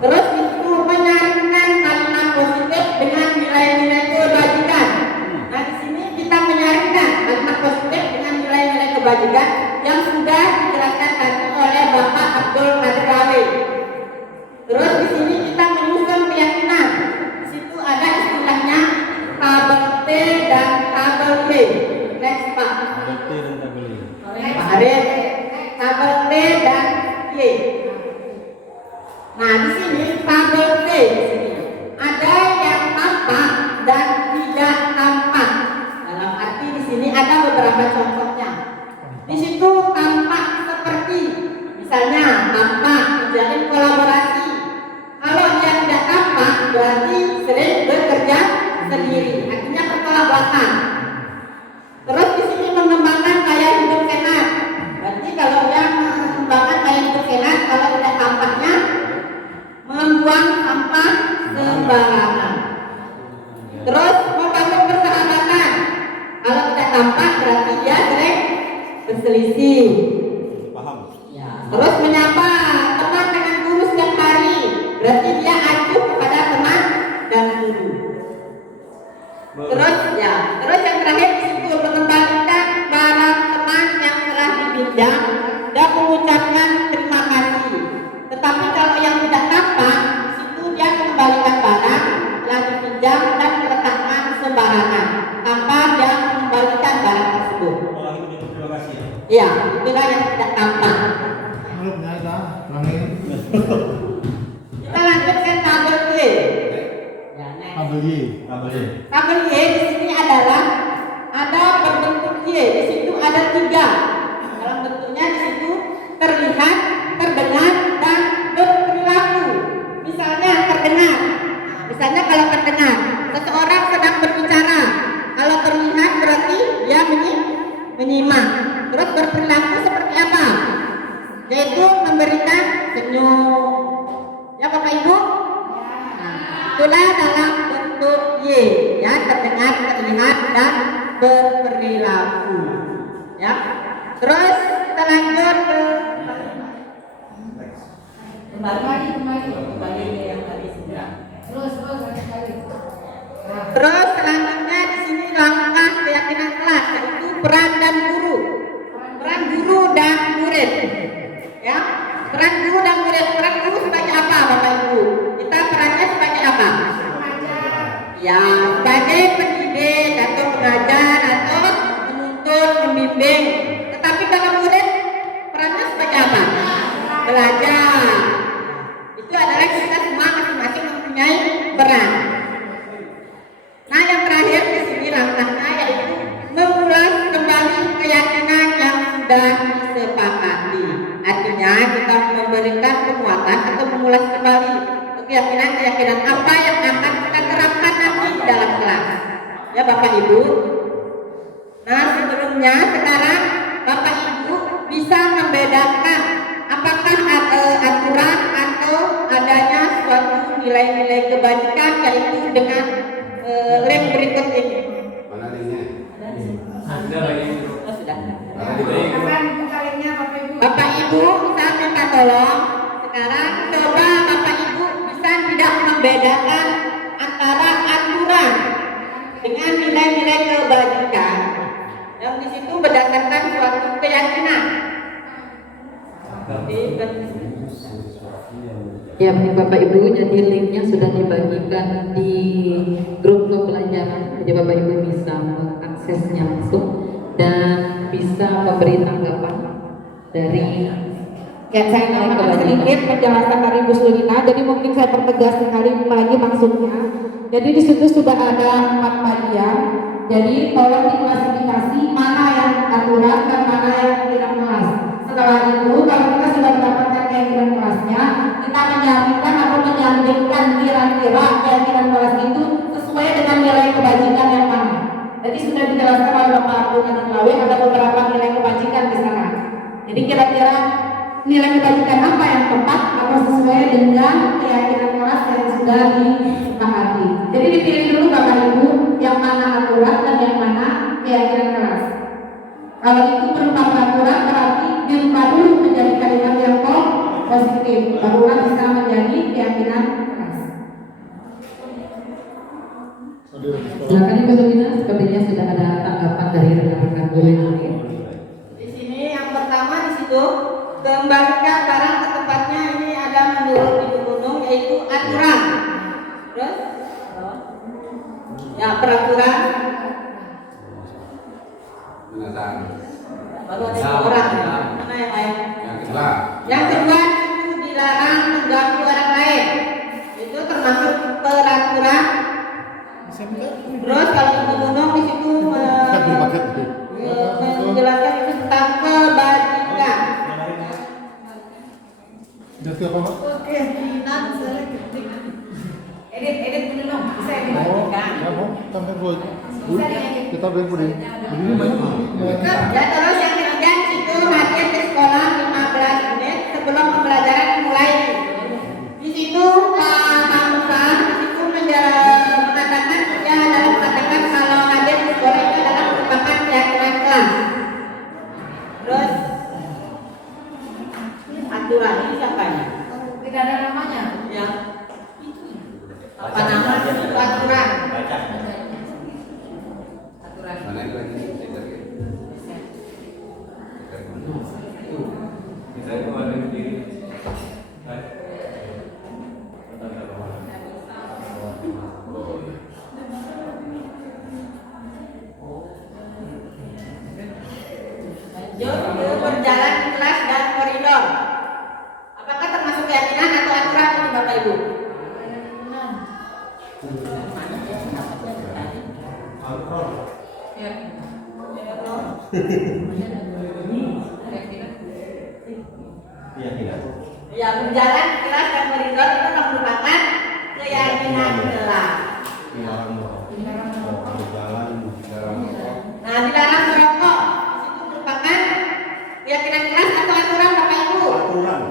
Terus itu menyaringkan kalimat positif dengan nilai-nilai kebajikan. Nah, di sini kita menyaringkan kalimat positif dengan nilai-nilai kebajikan yang sudah dijelaskan tadi oleh Bapak Abdul Qadir Rawi. Terus di sini kita menyusun keyakinan. Di situ ada istilahnya tabel T dan tabel Y. Next Pak. Pak Arif, tabel T dan Y. Nah di sini tabel T di sini ada yang tampak dan tidak tampak. Dalam arti di sini ada beberapa contohnya. Di situ tampak seperti misalnya tampak menjalin kolaborasi. Kalau dia tidak tampak berarti sering bekerja sendiri. Artinya bertolak belakang. Terus di sini mengembangkan gaya hidup sehat. Berarti kalau dia mengembangkan gaya hidup sehat, kalau tidak tampaknya membuang sampah sembarangan. Terus membangun persahabatan. Kalau tidak tampak berarti dia sering berselisih. Paham. Ya. Terus menyapa teman dengan guru setiap hari. Berarti dia acuh kepada teman dan guru. Terus yang terakhir di situ mengembalikan barang teman yang telah dipinjam dan mengucapkan terima kasih. Tetapi kalau yang tidak tampak, di situ dia mengembalikan barang telah dipinjam dan meletakkan sembarangan tanpa dia mengembalikan barang tersebut. Orang itu terima kasih ya. Iya, itulah yang tidak tampak. Kita lanjutkan tabel Y. Ya, next. Tabel Y di sini adalah ada berbentuk Y. Di situ ada 3. Dalam bentuknya di situ terlihat, terdengar, dan berperilaku. Misalnya terdengar. Nah, misalnya kalau terdengar, seseorang sedang berbicara. Kalau terlihat berarti dia menyimak. Terus berperilaku seperti apa? Yaitu memberikan senyum. Ya Bapak Ibu? Nah, itulah dalam bentuk Y, ya, terdengar, terlihat, dan berperilaku. Ya. Terus kita lanjut ke kembali yang tadi sudah. Terus selanjutnya di sini langkah keyakinan kelas, yaitu peran dan guru. Peran guru dan murid. Ya. Peran guru dan murid. Peran guru sebagai apa Bapak Ibu? Kita perannya sebagai apa? Ya, sebagai pendidik atau pengajar atau menuntun, membimbing. Tetapi kalau murid perannya sebagai apa? Belajar. Itu adalah kita semua masing-masing mempunyai peran. Nah, yang terakhir di sini langkahnya yaitu mengulas kembali keyakinan yang sudah disepakati. Artinya kita memberikan penguatan atau mengulas kembali keyakinan apa yang akan kita terapkan nanti di dalam kelas. Ya Bapak Ibu. Nah, sebelumnya sekarang Bapak Ibu bisa membedakan apakah aturan atau adanya suatu nilai-nilai kebajikan yaitu dengan lem berikut ini. Mana linknya? Ada lagi. Oh, sudah. Bapak Ibu bisa minta tolong sekarang coba Bapak Ibu bisa tidak membedakan antara aturan dengan nilai-nilai kebajikan yang di situ berdasarkan suatu keyakinan. Ya, Bapak Ibu, jadi linknya sudah dibagikan di grup pembelajaran. Jadi Bapak Ibu bisa mengaksesnya langsung dan bisa memberi tanggapan dari. Ya, saya tambahkan sedikit penjelasan dari Bu Sulina. Jadi mungkin saya pertegas sekali lagi maksudnya. Jadi di situ sudah ada 4 bagian. Jadi tolong diklasifikasi mana yang aturan dan mana yang tidak jelas. Gunung Lawe ada beberapa nilai kebajikan di sana. Jadi kira-kira nilai kebajikan apa yang tepat atau sesuai dengan keyakinan kelas yang sudah disepakati. Jadi dipilih dulu Bapak Ibu yang mana aturan dan yang mana keyakinan kelas. Kalau itu berupa peraturan berarti dirubah dulu menjadi kalimat yang positif, barulah bisa menjadi keyakinan kelas. Silakan Ibu Sulina, sepertinya sudah ada tanggapan dari rekan-rekan guru yang lain. Di sini yang pertama di situ kembalikan barang ke tempatnya, ini ada menurut Ibu Gunung yaitu aturan. Terus ya peraturan. Baru ada orang. Mana yang lain? Yang kedua itu dilarang mengganggu orang lain. Itu termasuk peraturan. Terus kalau Ibu Gunung di situ menjelaskan itu tentang kebajikan. Keyakinan selektif. Edit dulu dong, bisa dibagikan. Kita boleh Ya terus yang ketiga itu latihan di sekolah 15 menit sebelum pembelajaran dimulai. Di situ Pak Musa di situ mengatakan ya dalam mengatakan kalau hadir di sekolah itu adalah merupakan keyakinan kelas. Terus aturan ini siapanya? Tidak ada namanya. Ya. Apa nama itu aturan? Baca. Mana yang lagi? Bisa keluarin diri. Lanjut ke berjalan di kelas dan koridor. Apakah termasuk keyakinan atau aturan ini Bapak Ibu? Keyakinan. Ya, berjalan di kelas dan koridor itu merupakan keyakinan kelas. Nah, dilarang merokok itu merupakan keyakinan kelas atau aturan Bapak Ibu? Aturan.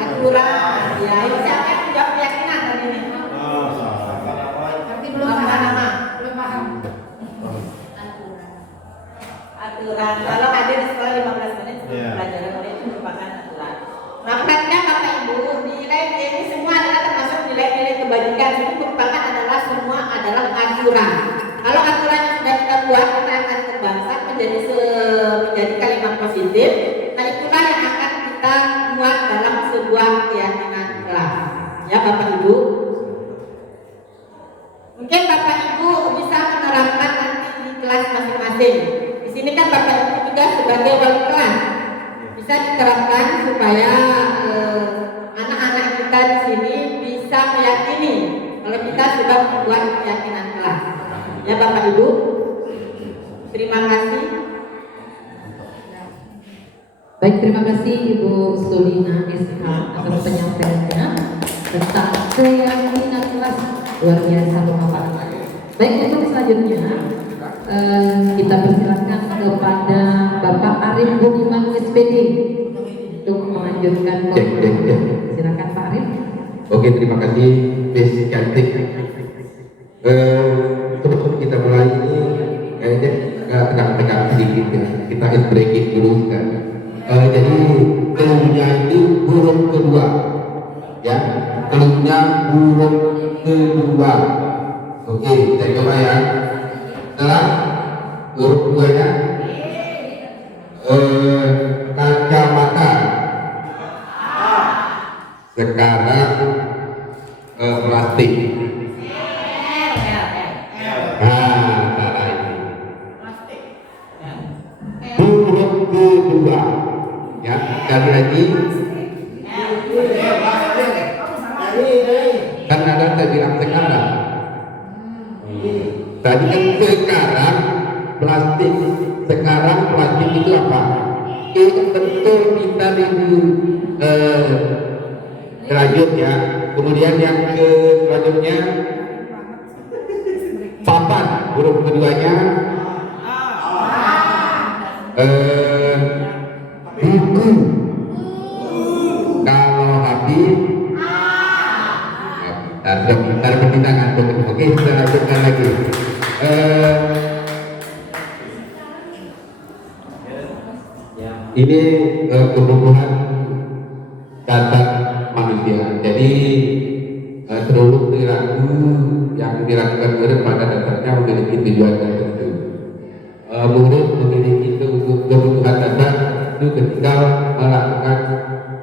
Aturan. Ya, ini siapa yang menjawab keyakinan tadi ini? Tapi belum paham. Aturan. Kalau hadir di sekolah 15 menit sebelum pelajaran oleh itu merupakan aturan. Nah, perhatikan Bapak Ibu, nilai ini semua adalah termasuk nilai-nilai kebajikan. Ini merupakan semua adalah aturan. Kalau aturan yang sudah kita buat, kita akan kebangsa menjadi kalimat positif. Nah, itulah yang akan kita buat dalam sebuah keyakinan kelas. Ya Bapak Ibu. Mungkin Bapak Ibu bisa menerapkan nanti di kelas masing-masing. Di sini kan Bapak Ibu juga sebagai wali kelas bisa diterapkan supaya anak-anak kita di sini bisa meyakini kalau kita sudah membuat keyakinan kelas. Ya Bapak Ibu, terima kasih. Baik, terima kasih Ibu Sulina SH atas penyampaiannya tentang keyakinan kelas. Luar biasa pemaparannya. Baik, untuk selanjutnya kita persilakan kepada Bapak Arif Budiman SPD untuk melanjutkan pembicaraan. Silakan Pak Arif. Oke, terima kasih Miss Cantik. Sebelum kita mulai ini kayaknya tegak-tegak sedikit ya. Kita breaking dulu kan. Jadi keluhnya itu huruf kedua, ya. Keluhnya huruf kedua. Oke, saya coba ya. Setelah huruf keduanya kacamata. Sekarang plastik. Huruf kedua, ya, sekali lagi. Kan ada saya bilang sekarang. Tadi kan sekarang plastik. Sekarang plastik itu apa? Itu betul kita lanjut ya. Kemudian yang selanjutnya papan, huruf keduanya buku. Kalau habis bentar kita ngantuk. Oke, kita lanjutkan lagi. Ini kebutuhan dasar manusia. Jadi seluruh perilaku yang dilakukan murid pada dasarnya memiliki tujuan tertentu. Murid memiliki kebutuhan dasar itu ketika melakukan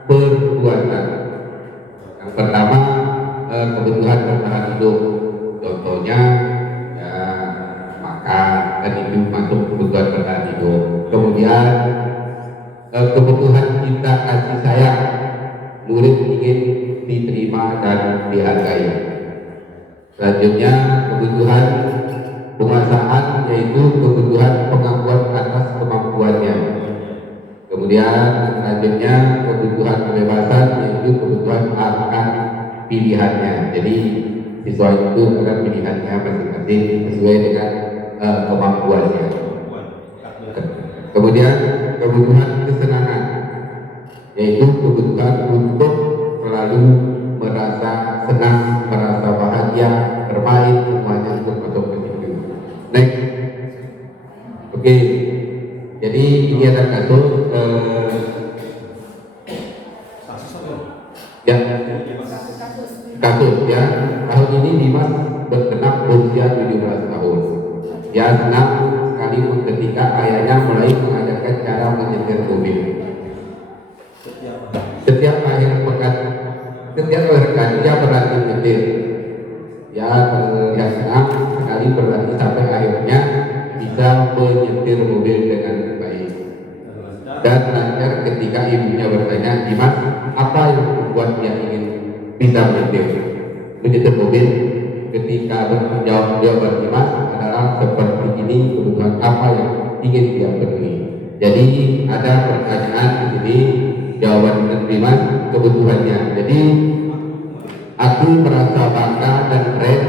perbuatan. Yang pertama kebutuhan bertahan hidup, contohnya ya makan, dan itu masuk kebutuhan bertahan hidup. Kemudian kebutuhan cinta kasih sayang, murid ingin diterima dan dihargai. Selanjutnya kebutuhan penguasaan, yaitu kebutuhan pengakuan atas kemampuannya. Kemudian selanjutnya kebutuhan kebebasan, yaitu kebutuhan akan pilihannya. Jadi siswa itu akan pilihannya masing-masing sesuai dengan kemampuannya. Kemudian kebutuhan kesenangan, yaitu kebutuhan untuk selalu merasa senang, merasa bahagia, bermain, semuanya itu masuk ke situ. Next. Oke. Jadi ini ada kasus kasus ya. Tahun ini Dimas bergenap berusia 17 tahun. Dia senang sekali ketika ayahnya mulai mengajarkan cara menyetir mobil. Setiap akhir pekan dia berlatih menyetir. Ya terlihat senang sekali berlatih sampai akhirnya bisa menyetir mobil dengan baik. Dan lancar ketika ibunya bertanya, Dimas, apa yang membuat dia ingin bisa menyetir mobil? Ketika menjawab jawaban Dimas adalah seperti ini, kebutuhan apa yang ingin dia penuhi. Jadi ada pertanyaan di sini, jawaban Dimas kebutuhannya. Jadi aku merasa bangga dan keren,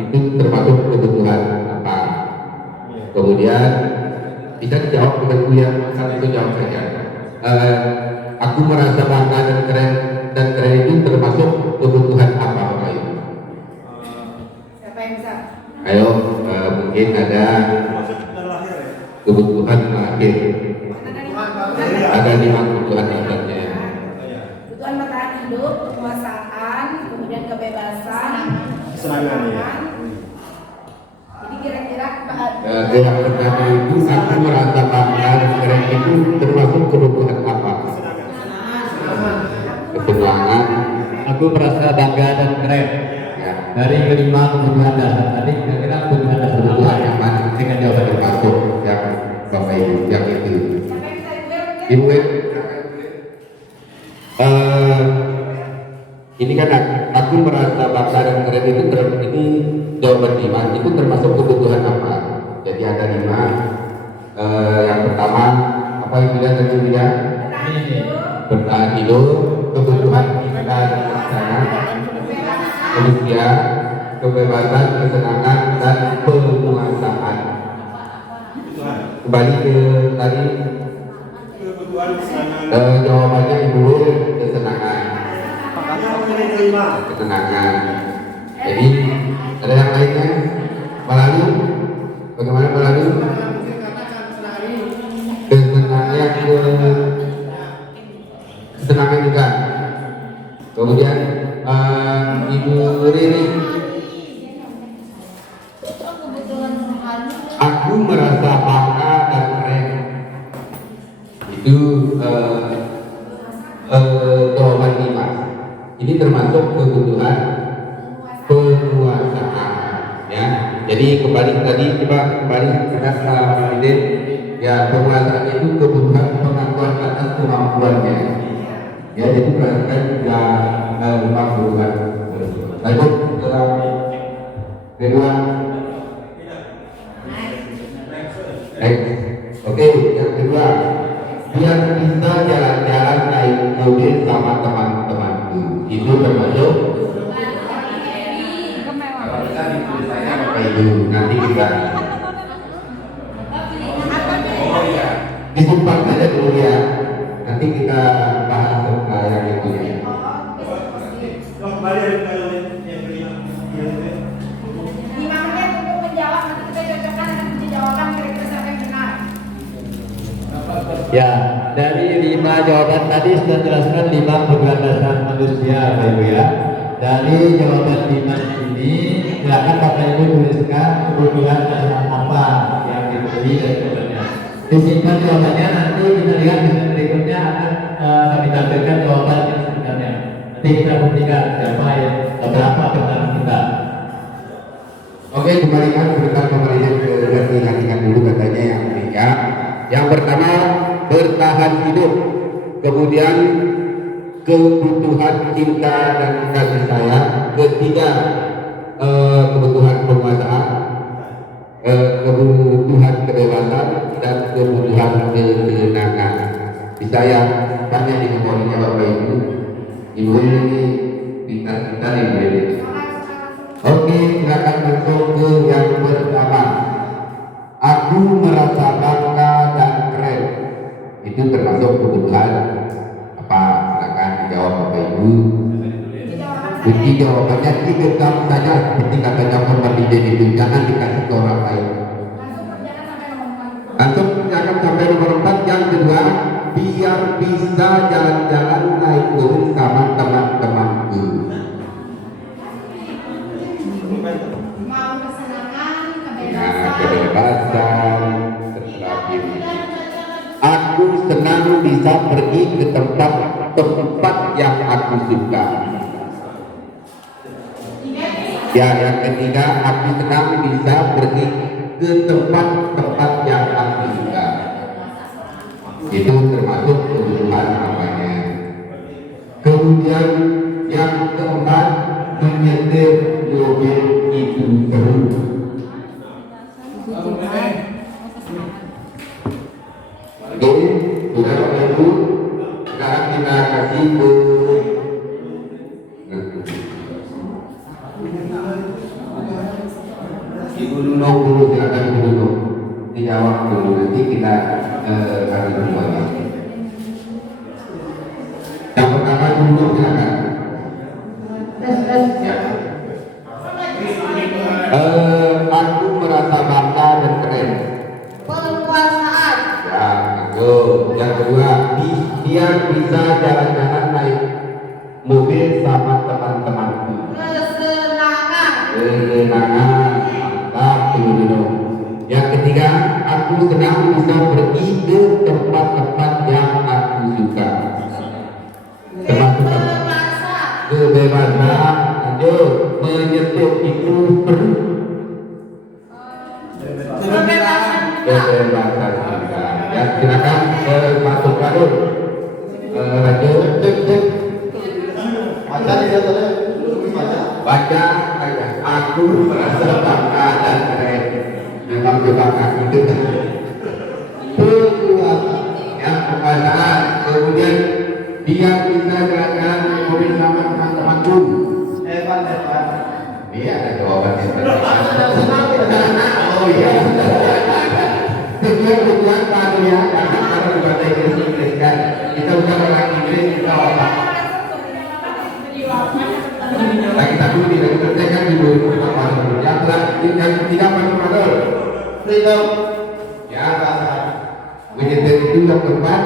itu termasuk kebutuhan apa? Kemudian bisa dijawab dengan yang satu jawab saja. Aku merasa bangga dan keren itu termasuk kebutuhan apa Bapak Ibu? Siapa yang bisa? Ayo, mungkin ada kebutuhan lahir. Ada 5 kebutuhan dasarnya. Kebutuhan bertahan hidup, penguasaan, kemudian kebebasan, Kesenangan. Jadi kira-kira Yang pertama itu aku merasa bangga dan keren itu termasuk kebutuhan apa? Kesenangan. Aku merasa bangga dan keren. Ya. Dari kelima kebutuhan dasar tadi, kira-kira kebutuhan dasar Kebutuhan yang mana? Dengan jawaban yang masuk yang Bapak Ibu yang itu. Ibu, ini kan aku merasa bangga dan keren itu ini jawaban Dimas itu termasuk kebutuhan apa? Jadi ada 5. Yang pertama apa yang bilang tadi bilang? Bertahan hidup, kebutuhan cinta sayang, manusia, kebebasan, kesenangan, dan penguasaan. Kembali ke tadi. Jawabannya Ibu kesenangan. Kesenangan. Jadi ada yang lainnya? Melalui bagaimana melalui kesenangan juga. Kemudian Ibu Riri, aku merasa bangga dan keren. Itu jawaban Dimas. Ini termasuk kebutuhan penguasaan, ya. Jadi kembali tadi kembali kita Presiden, ya penguasaan itu kebutuhan pengakuan atas kemampuannya. Ya jadi perhatikan juga 5 kebutuhan. Lanjut ke kedua. Oke, yang kedua, biar bisa jalan-jalan naik mobil sama teman-temanku. Itu termasuk itu nanti kita disimpan saja dulu ya. Nanti kita bahas yang itu ya. Kembali yang kelima. 5 menit untuk menjawab, nanti kita cocokkan dengan kunci jawaban kira-kira siapa yang benar. Ya, dari 5 jawaban tadi sudah jelaskan 5 program dasar manusia, Bapak Ibu ya. Dari jawaban 5 ini, silakan Bapak Ibu tuliskan kebutuhan dasar apa yang diberi dan sebagainya. Disimpan jawabannya, nanti kita lihat di slide berikutnya akan kami tampilkan jawaban yang sebenarnya. Nanti kita buktikan siapa yang berapa benar kita. Oke, kembalikan sebentar pemerintah ke ingat dulu katanya yang ketiga. Yang pertama bertahan hidup, kemudian kebutuhan cinta dan kasih sayang, ketiga kebutuhan penguasaan, kebutuhan kebebasan dan kebutuhan ketenangan. Bisa ya, tanya di memorinya Bapak Ibu. Ibu ini pintar-pintar Ibu ini. Oke, silakan masuk ke yang pertama. Aku merasa bangga dan keren. Itu termasuk kebutuhan apa? Silakan dijawab Bapak Ibu. Kunci jawabannya direkam saja seperti katanya Bapak itu, jangan dikasih ke orang lain. Langsung jangan sampai nomor 4. Yang kedua, biar bisa jalan-jalan naik gunung sama teman-temanku. Mau kesenangan, Ya, kebebasan. kebebasan, aku senang bisa pergi ke tempat yang aku suka. Ya, yang ketiga, aku senang bisa pergi ke tempat yang aku suka. Itu termasuk kebutuhan apanya. Kemudian yang keempat, menyetir mobil itu terus. Oke, sudah Bapak Ibu, sekarang kita kasih ke Ibu Nunung dulu, silakan Ibu Nunung dijawab dulu, nanti kita kasih semuanya. Yang pertama Ibu Nunung silakan. Ya. Aku merasa bangga dan keren. Penguasaan. Ya, itu. Yang kedua, biar bisa jalan-jalan naik mobil sama teman-temanku. Kesenangan. Kesenangan, mantap dulu. Yang ketiga, aku senang bisa pergi ke tempat-tempat yang aku suka. Termasuk kebebasan. Lanjut, menyetir itu perlu. Kebebasan juga. Ya, silakan masuk baru. Lanjut. Baca aja. Aku merasa bangga dan keren. Memang kebanggaan itu. Yang kebangsaan. Kemudian dia bisa jalan-jalan mobil sama teman-temanku. Hebat. Iya, ada jawabannya. Oh iya. Tujuan baru ya, karena di bahasa Inggris kan kita bukan orang Inggris, kita orang. Lagi satu di lagi tertekan dulu. Yang ketiga mana? Freedom. Ya, menyetir itu yang keempat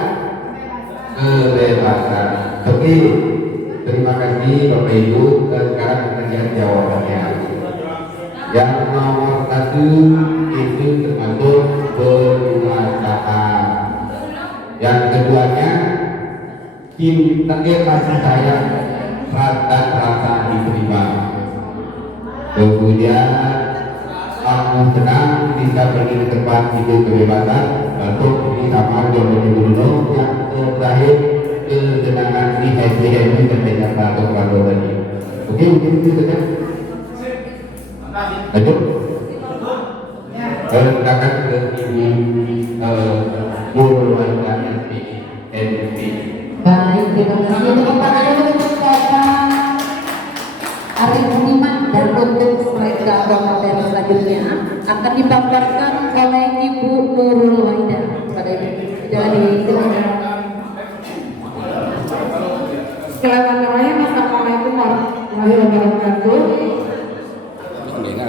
kebebasan. Oke, terima kasih Bapak Ibu. Sekarang kita lihat jawabannya. Yang nomor 1 itu termasuk penguasaan. Yang keduanya cinta kasih sayang dan rasa diterima. Kemudian aku senang bisa pergi ke tempat itu kebebasan. Untuk ini sama jawaban dulu. Yang terakhir kesenangan di SDM dan Jakarta atau kalau lagi. Oke, mungkin itu saja. Lanjut. Silakan ke Ibu Murwanda NP. Baik, terima kasih teman-teman untuk Bapak Arif Budiman, dan untuk slide materi selanjutnya akan dipaparkan oleh Ibu Nurul Waida. Pada Ibu. disilakan. Bismillahirrahmanirrahim. Assalamualaikum warahmatullahi wabarakatuh.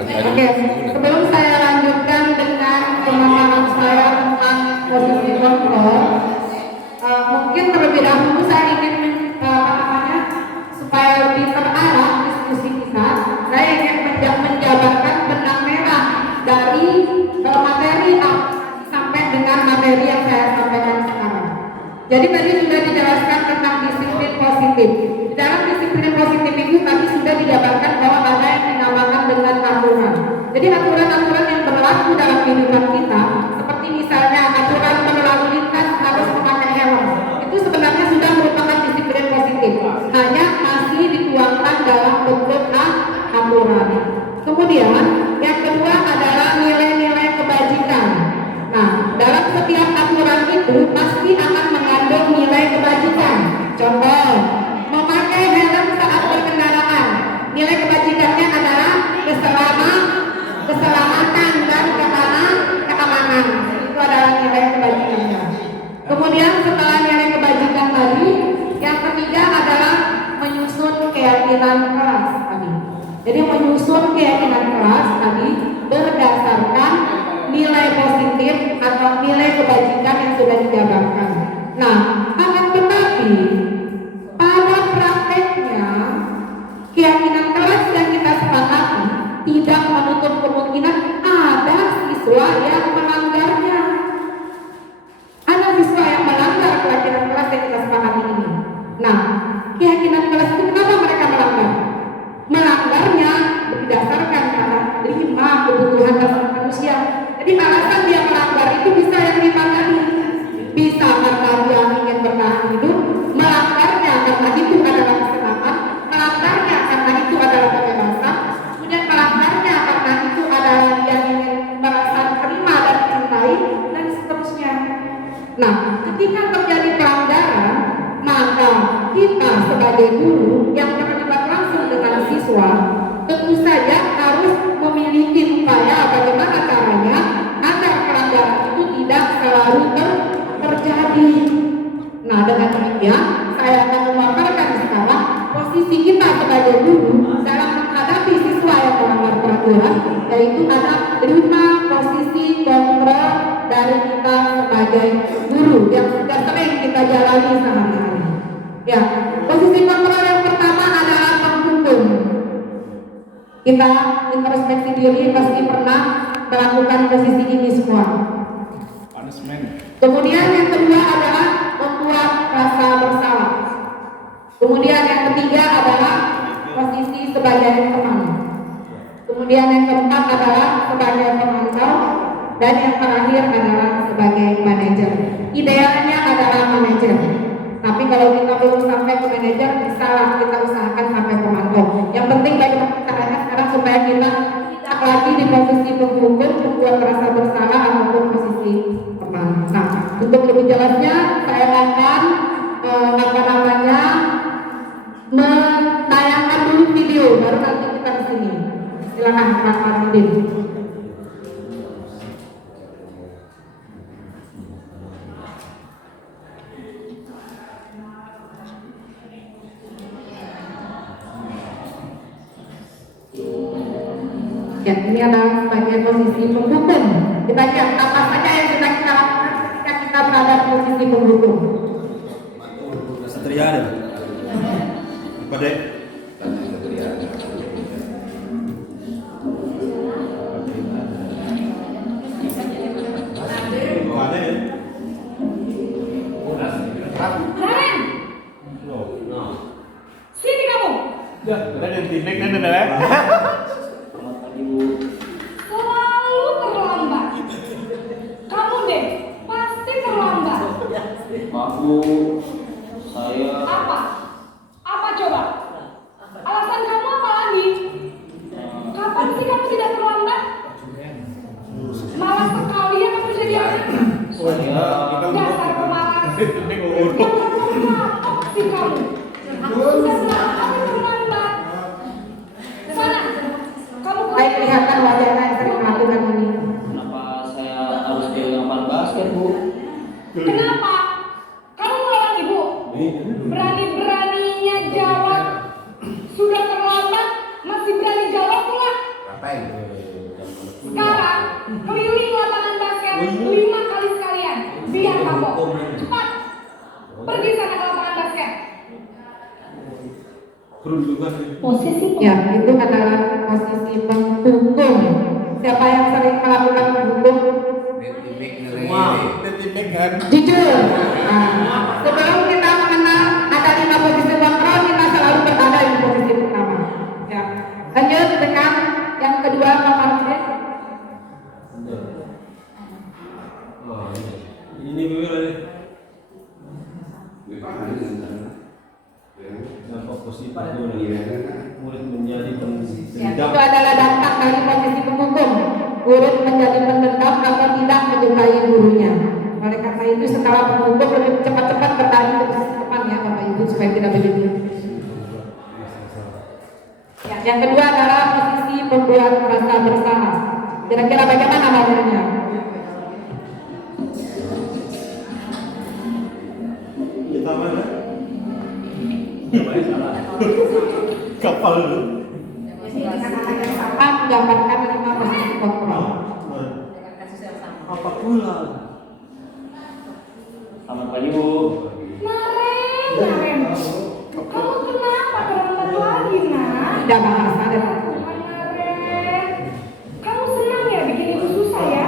Oke, sebelum saya lanjutkan dengan pemaparan saya tentang posisi kontrol, mungkin terlebih dahulu saya ingin supaya lebih terarah diskusi kita, saya ingin menjabarkan benang merah dari materi sampai dengan materi yang saya sampaikan sekarang. Jadi tadi sudah dijelaskan tentang disiplin positif. Di dalam disiplin positif itu tadi sudah dijabarkan bahwa ada yang dinamakan dengan aturan. Jadi aturan-aturan yang berlaku dalam kehidupan kita, seperti misalnya aturan berlalu lintas harus memakai helm, itu sebenarnya sudah merupakan disiplin positif. Hanya masih dituangkan dalam bentuk aturan. Kemudian yang kedua adalah nilai-nilai kebajikan. Nah, dalam setiap aturan itu pasti akan mengandung nilai kebajikan. Contoh, memakai helm saat berkendaraan. Nilai kebajikannya adalah keselamatan dan keamanan. Itu adalah nilai kebajikannya. Kemudian setelah nilai kebajikan tadi, yang ketiga adalah menyusun keyakinan kelas tadi. Jadi menyusun keyakinan kelas tadi berdasarkan nilai positif atau nilai kebajikan yang sudah dijabarkan. Nah, akan tetapi pada prakteknya keyakinan kelas yang kita sepakati tidak menutup kemungkinan ada siswa yang melanggarnya. Ada siswa yang melanggar keyakinan kelas yang kita sepakati ini. Nah, keyakinan kelas itu kenapa mereka melanggar? Melanggarnya berdasarkan karena 5 kebutuhan dasar manusia. Jadi alasan dia melanggar itu bisa yang dipahami. Bisa karena dia ingin bertahan hidup, melanggarnya karena itu adalah kesenangan, melanggarnya karena itu adalah kebebasan, kemudian melanggarnya karena itu adalah dia ingin merasa terima dan dicintai, dan seterusnya. Nah, ketika terjadi pelanggaran, maka kita sebagai guru yang terlibat langsung dengan siswa tentu saja harus memiliki upaya bagaimana caranya agar pelanggaran itu tidak selalu terjadi. Nah, dengan demikian saya akan memaparkan sekarang posisi kita sebagai guru dalam menghadapi siswa yang melanggar peraturan, yaitu ada 5 posisi kontrol dari kita sebagai guru yang sudah sering kita jalani sehari-hari. Ya, posisi kontrol yang pertama adalah menghukum. Kita introspeksi diri pasti pernah melakukan posisi ini semua. Kemudian yang kedua adalah membuat rasa bersalah. Kemudian yang ketiga adalah posisi sebagai teman. Kemudian yang keempat adalah sebagai pemantau, dan yang terakhir adalah sebagai manajer. Idealnya adalah manajer. Tapi kalau kita belum sampai ke manajer, bisa kita usahakan sampai pemantau. Yang penting bagaimana caranya sekarang supaya kita tidak lagi di posisi penghukum, membuat rasa bersalah ataupun posisi teman. Nah, untuk lebih jelasnya saya akan menayangkan dulu video, baru nanti kita ke sini. Silakan Pak Marudin. Ya, ini adalah bagian posisi penghukum. Kita lihat apa saja yang kita lakukan ketika kita berada di posisi penghukum. Satria ada. Pada sini kamu. Ya, ada yang titik nenek. Selalu terlambat. Kamu deh, pasti terlambat. Aku, saya. Apa? Apa coba? Alasan kamu apa lagi? Kapan sih kamu tidak terlambat? Malas sekali ya kamu jadi anak. Dasar pemalas. Apa sih kamu? Aku sudah bilang kamu terlambat. Sana, kamu Baik, kelihatan wajahnya yang sering melakukan ini. Kenapa saya harus jadi lapangan basket, Bu? Kenapa? Kamu melawan ibu? Berani-beraninya jawab. Sudah terlambat, masih berani jawab pula. Sekarang, keliling lapangan basket 5 kali sekalian. Biar kapok. Cepat. Pergi sana ke lapangan basket. Posisi Ya, itu adalah posisi penghukum. Siapa yang sering melakukan penghukum? Jujur. Nah, sebelum kita mengenal ada 5 posisi kontrol, kita selalu berada di posisi pertama. Ya. Lanjut dengan yang kedua, Pak Martin. Ini murid menjadi Ya, itu adalah dampak dari posisi penghukum. Murid menjadi pendendam atau tidak menyukai gurunya. Oleh karena itu, setelah penghukum lebih cepat-cepat berlari ke posisi depan ya, Bapak Ibu, supaya tidak begitu. Ya, yang kedua adalah posisi membuat merasa bersalah. Kira-kira bagaimana modelnya? Kita mana? Kapal dulu. Sama menggambarkan 5 posisi kontrol. apa pula? Selamat pagi Bu. Naren, kamu kenapa terlambat lagi nak? Tidak bahasa dan Naren, kamu senang ya bikin ibu susah ya?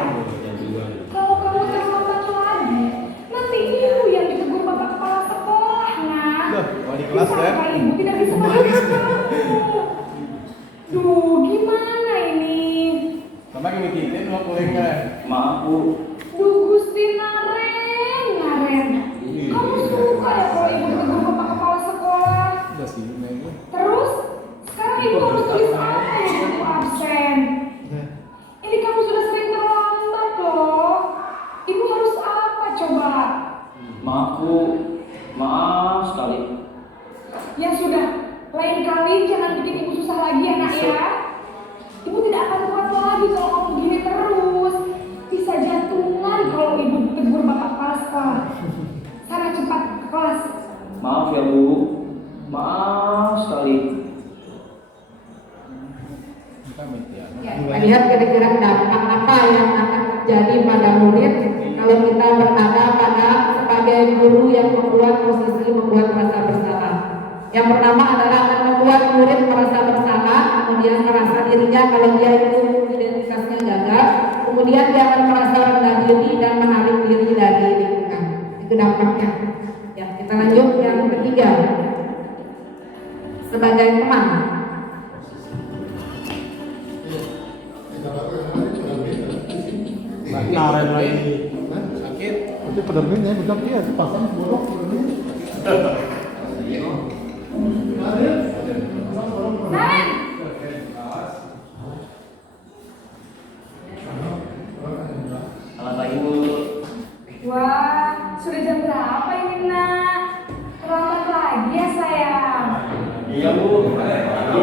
Kalau kamu terlambat lagi, nanti ibu yang ditegur bapak kepala sekolah nak. Mau di kelas ya? Sampai ibu tidak bisa mengajar kamu. Duh, gimana ini? Sama yang mikirin mau kuliah nggak? Maaf Bu. Duh, Gusti Naren, kamu suka ya kalau ibu ditegur bapak kepala sekolah? Udah sih, ini. Terus, sekarang ibu harus tulis apa ya buku absen? Ini kamu sudah sering terlambat loh. Ibu harus apa coba? Maaf Bu. Maaf sekali. Ya sudah, lain kali jangan bikin ibu susah lagi ya nak ya. Ibu tidak akan kuat lagi kalau kamu begini terus. Bisa jantungan kalau ibu tegur bapak kepala sekolah. Sana cepat ke kelas. Maaf ya Bu. Maaf sekali. ya, kita lihat kira-kira dampak apa yang akan terjadi pada murid kalau kita berada pada sebagai guru yang membuat posisi membuat merasa bersalah. Yang pertama adalah akan membuat murid merasa bersalah, kemudian merasa dirinya kalau dia itu identitasnya gagal, kemudian dia akan merasa rendah diri dan menarik diri dari lingkungan. Itu dampaknya. Ya, kita lanjut yang ketiga. Sebagai teman. Naren lagi. Sakit. Tapi pedemin ya, bukan dia pasang borok pedemin. Naren! Selamat pagi Bu. Wah, sudah jam berapa ini nak? Terlambat lagi ya sayang. Iya Bu. Kamu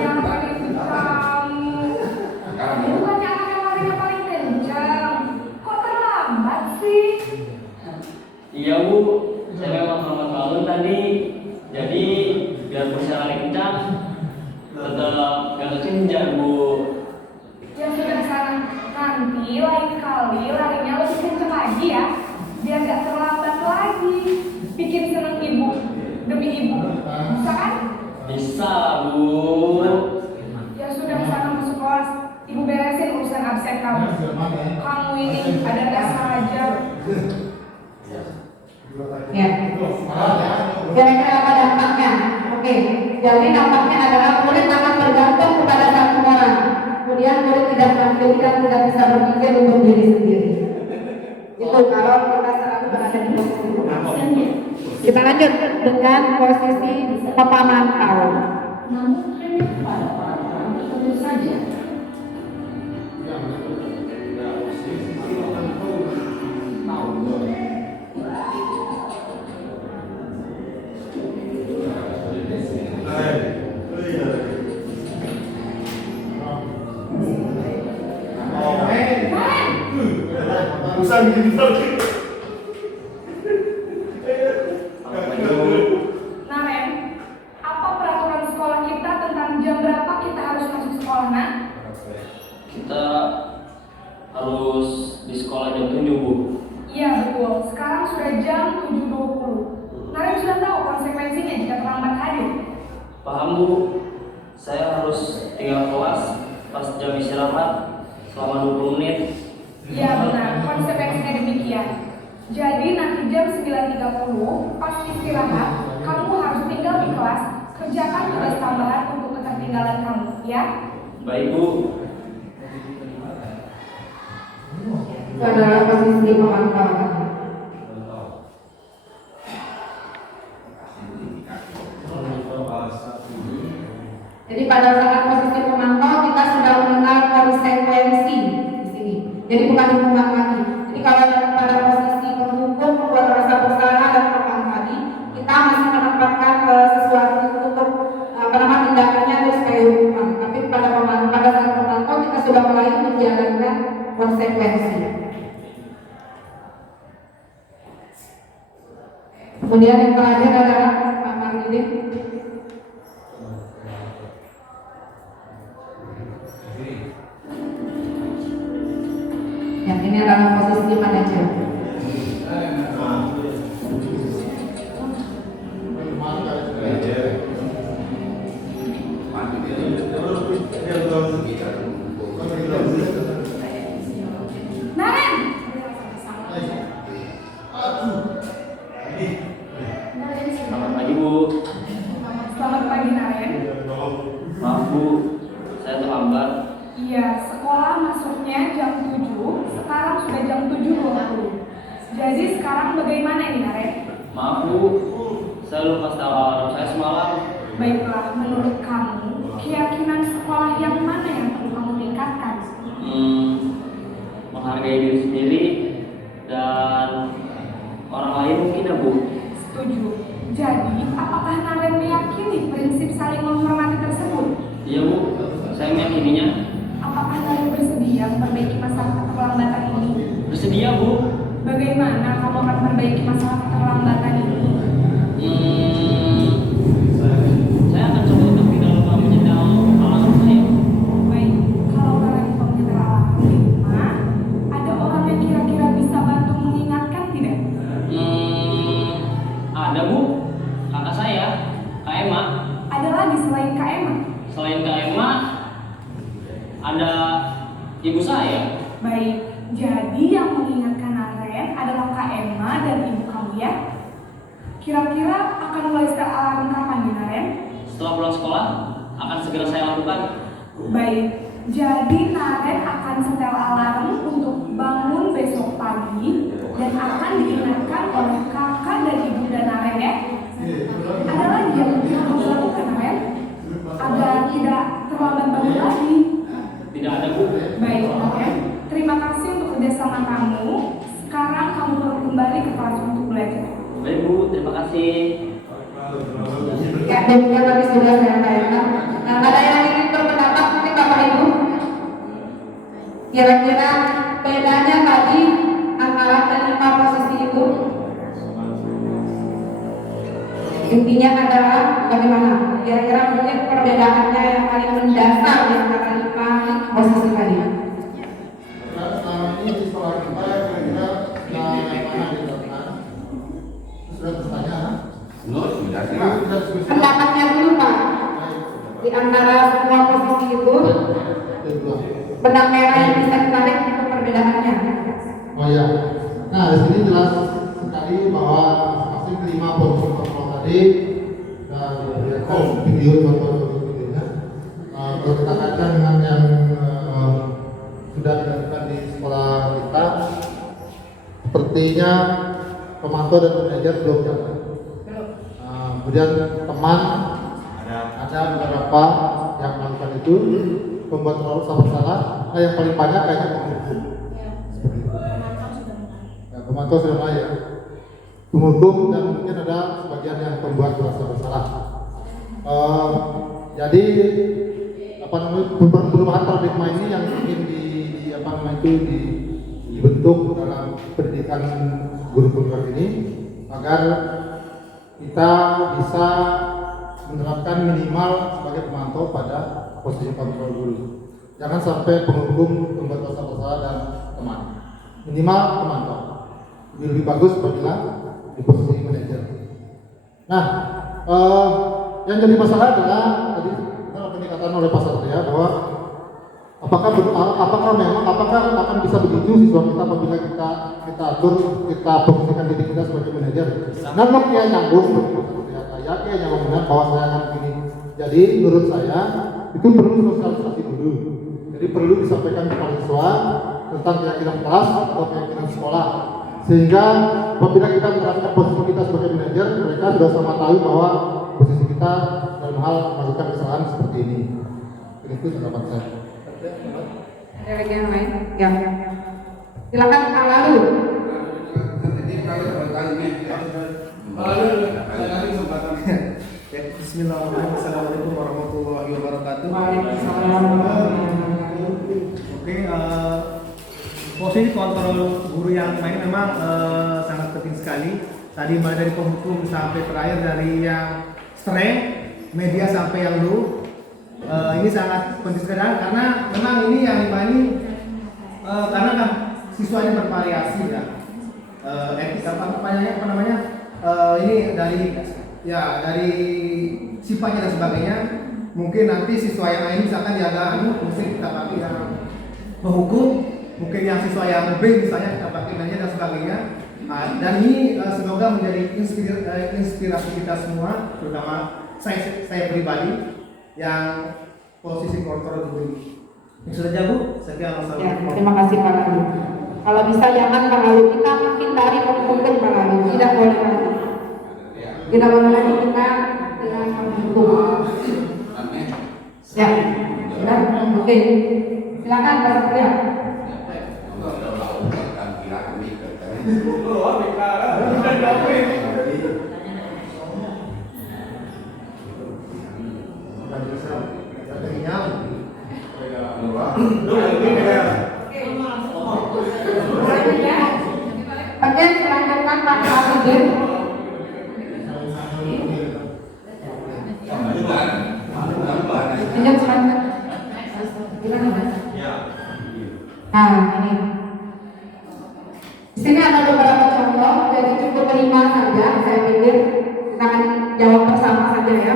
yang paling kamu. Bukannya anak yang larinya paling kencang. Kok terlambat sih? Iya Bu. Saya memang selamat bangun tadi. Jadi biar bisa lari kencang, tetap gak kekenjar Bu. Ya sudah sana. Nanti lain kali larinya lebih kencang lagi ya. Biar gak terlambat lagi. Bikin seneng ibu demi ibu. Bisa kan? Bisa lah Bu. Ya sudah sana masuk kelas. Ibu beresin urusan absen kamu. Kamu ini ada saja. Ya. Kira-kira apa dampaknya? Oke, jadi dampaknya adalah murid akan bergantung kepada satu orang. Kemudian murid tidak mandiri dan tidak bisa berpikir untuk diri sendiri. Itu kalau kita selalu berada di posisi absennya. Kita lanjut dengan posisi pemantau. Namun hanya pada orang tertentu saja. Naren, apa peraturan sekolah kita tentang jam berapa kita harus masuk sekolah, Nak? Kita harus di sekolah jam 7, Bu. Iya betul, sekarang sudah jam 7.20. Naren sudah tahu konsekuensinya jika terlambat hadir. Paham, Bu. Saya harus tinggal kelas pas jam istirahat selama 20 menit. Iya benar, konsekuensinya demikian. Jadi nanti jam 9.30 pas istirahat, kamu harus tinggal di kelas, kerjakan tugas tambahan untuk ketertinggalan kamu, ya? Baik, Bu. Itu adalah posisi pemantau. Jadi pada saat posisi pemantau kita sudah mengenal konsekuensi di sini. Jadi bukan hukuman lagi. Jadi kalau pada posisi penghukum, membuat rasa bersalah dan hukuman tadi, kita masih menempatkan sesuatu untuk tindakannya itu sebagai hukuman. Tapi pada saat pemantau kita sudah mulai menjalankan konsekuensi. Kemudian yang terakhir adalah Pak Marudin. Yang ini adalah posisi manajer. Naren! Selamat pagi, Bu. Selamat pagi, Naren. Maaf, Bu. Saya terlambat. Iya, sekolah masuknya jam 7, sekarang sudah jam 7.20. Jadi sekarang bagaimana ini, Naren? Maaf, Bu. Saya lupa tahu alarm saya semalam. Baiklah, menurut kamu, keyakinan sekolah yang mana yang perlu kamu tingkatkan? Menghargai diri sendiri dan orang lain mungkin, ya, Bu. Setuju. Jadi, apakah Naren meyakini prinsip saling menghormati tersebut? Iya, Bu. Saya meyakininya. Apakah Naren bersedia memperbaiki masalah keterlambatan ini? Bersedia, Bu. Bagaimana kamu akan memperbaiki masalah keterlambatan ini? Saya akan coba untuk tidak lupa menyetel alarm saya. Baik, kalau Naren penyetel alarm di rumah, ada orang yang kira-kira bisa bantu mengingatkan tidak? Ada, Bu. Kakak saya, Kak Emma. Ada lagi selain Kak Emma? Selain Kak Emma, ada ibu saya. Baik, jadi yang mengingatkan Naren adalah Kak Emma dan ibu kamu, ya? Kira-kira akan mulai setel alarm kapan nih, Naren? Setelah pulang sekolah, akan segera saya lakukan. Baik, jadi Naren akan setel alarm untuk bangun besok pagi dan akan diingatkan oleh kakak dan ibu dan Naren, ya? Ada lagi yang kamu lakukan, Naren? Agar tidak terlambat bangun lagi. Tidak ada, Bu. Baik, Naren. Terima kasih untuk kerjasama kamu. Sekarang kamu perlu kembali ke kelas untuk belajar. Baik, Bu. Terima kasih. Ya, demikian tadi sudah saya tanyakan. Nah, ada yang ingin berpendapat mungkin Bapak Ibu? Kira-kira bedanya tadi antara kelima posisi itu intinya adalah bagaimana? Kira-kira mungkin perbedaannya yang paling mendasar di antara 5 posisi tadi. Ini di sekolah kita kira-kira yang mana diterapkan? Sudah bertanya? Pendapatnya dulu Pak. Di antara semua posisi itu benang merah yang bisa ditarik itu perbedaannya. Oh ya. Nah, di sini jelas sekali bahwa masing-masing kelima posisi kontrol tadi dan video contoh videonya. Kalau kita kaitkan dengan yang sudah dilakukan di sekolah kita, sepertinya pemantau dan manajer belum jalan. Kemudian teman ada beberapa yang melakukan itu, pembuat rasa bersalah. Yang paling banyak kayaknya penghukum. Ya, pemantau sudah mulai ya. Penghukum dan mungkin ada sebagian yang pembuat rasa bersalah. Jadi perubahan paradigma ini yang ingin dibentuk dalam pendidikan guru honorer ini agar kita bisa menerapkan minimal sebagai pemantau pada posisi kontrol guru. Jangan sampai penghukum, pembuat pasal-pasal dan teman. Minimal pemantau. Lebih bagus apabila di posisi manajer. Nah, yang jadi masalah adalah tadi dikatakan oleh Pak Satria bahwa apakah akan bisa begitu siswa kita apabila kita atur, kita posisikan diri kita sebagai manajer. Nah, dia nyambung benar bahwa saya akan begini. Jadi menurut saya itu perlu sosialisasi dulu. Jadi perlu disampaikan kepada siswa tentang keyakinan kelas atau keyakinan sekolah. Sehingga apabila kita menerapkan posisi kita sebagai manajer, mereka sudah sama tahu bahwa posisi kita dalam hal melakukan kesalahan seperti ini. Itu pendapat saya. Ada lagi yang lain? Ya. Silakan Kak Lalu. Bismillahirrahmanirrahim. Assalamualaikum warahmatullahi wabarakatuh. Oke, posisi kontrol guru yang main memang sangat penting sekali. Tadi mulai dari penghukum sampai terakhir dari yang strength, media sampai yang low. Ini sangat penting sekali karena memang ini yang ini karena kan siswanya bervariasi ya. Ini dari sifatnya dan sebagainya. Mungkin nanti siswa yang lain misalkan diada mungkin kita pakai yang menghukum, mungkin yang siswa yang B misalnya kita pakai nanya dan sebagainya. Dan ini semoga menjadi inspirasi kita semua, terutama saya pribadi yang posisi kontrol dulu. Ini sudah jago. Sekian. Ya, terima kasih Pak Lalu. Kalau bisa jangan Pak Lalu, kita menghindari menghukum Pak Lalu, tidak boleh lagi. Tidak boleh lagi kita dengan menghukum. Ya, sudah, oke. Silakan Pak Satria. Oke, selanjutnya Pak Abidin. Lanjut selanjutnya. Nah, ini. Di sini ada beberapa contoh, jadi cukup 5 saja. Saya pikir kita akan jawab bersama saja ya.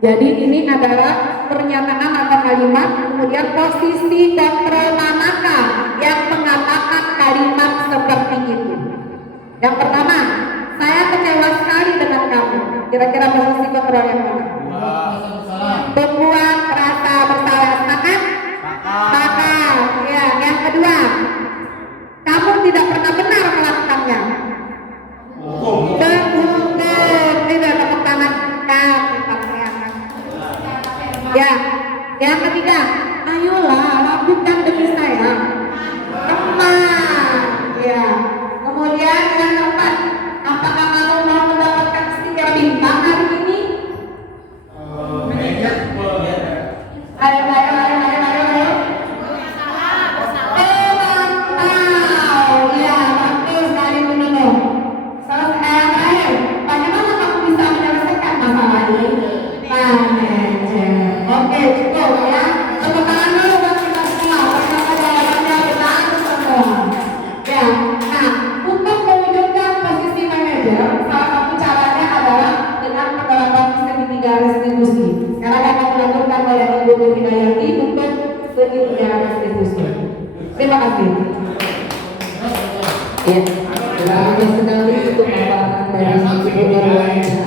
Jadi ini adalah pernyataan atau kalimat, kemudian posisi kontrol manakah yang mengatakan kalimat seperti itu. Yang pertama, saya kecewa sekali dengan kamu. Kira-kira posisi kontrol yang mana? Membuat rasa bersalah. Sepakat? Sepakat. Ya. Yang kedua, kamu tidak pernah benar melakukannya. Tidak tepuk tangan. Ya, yang ketiga, ayolah lakukan demi saya. Teman, ya. Kemudian yang keempat, apakah kamu mau mendapatkan stiker bintang hari ini? Ayo. Ya, betul sekali begitu. Terakhir, bagaimana kamu bisa menyelesaikan masalah ini? Oke, cukup ya. Tepuk tangan dulu buat kita semua. Ternyata jawabannya benar semua. Ya, nah untuk mewujudkan posisi manajer, salah satu caranya adalah dengan penerapan segitiga restitusi. Karena akan dilakukan oleh Ibu Hidayati untuk segitiga restitusi. Terima kasih. Ya, terima kasih sekali untuk paparan dari Ibu Nurwanita.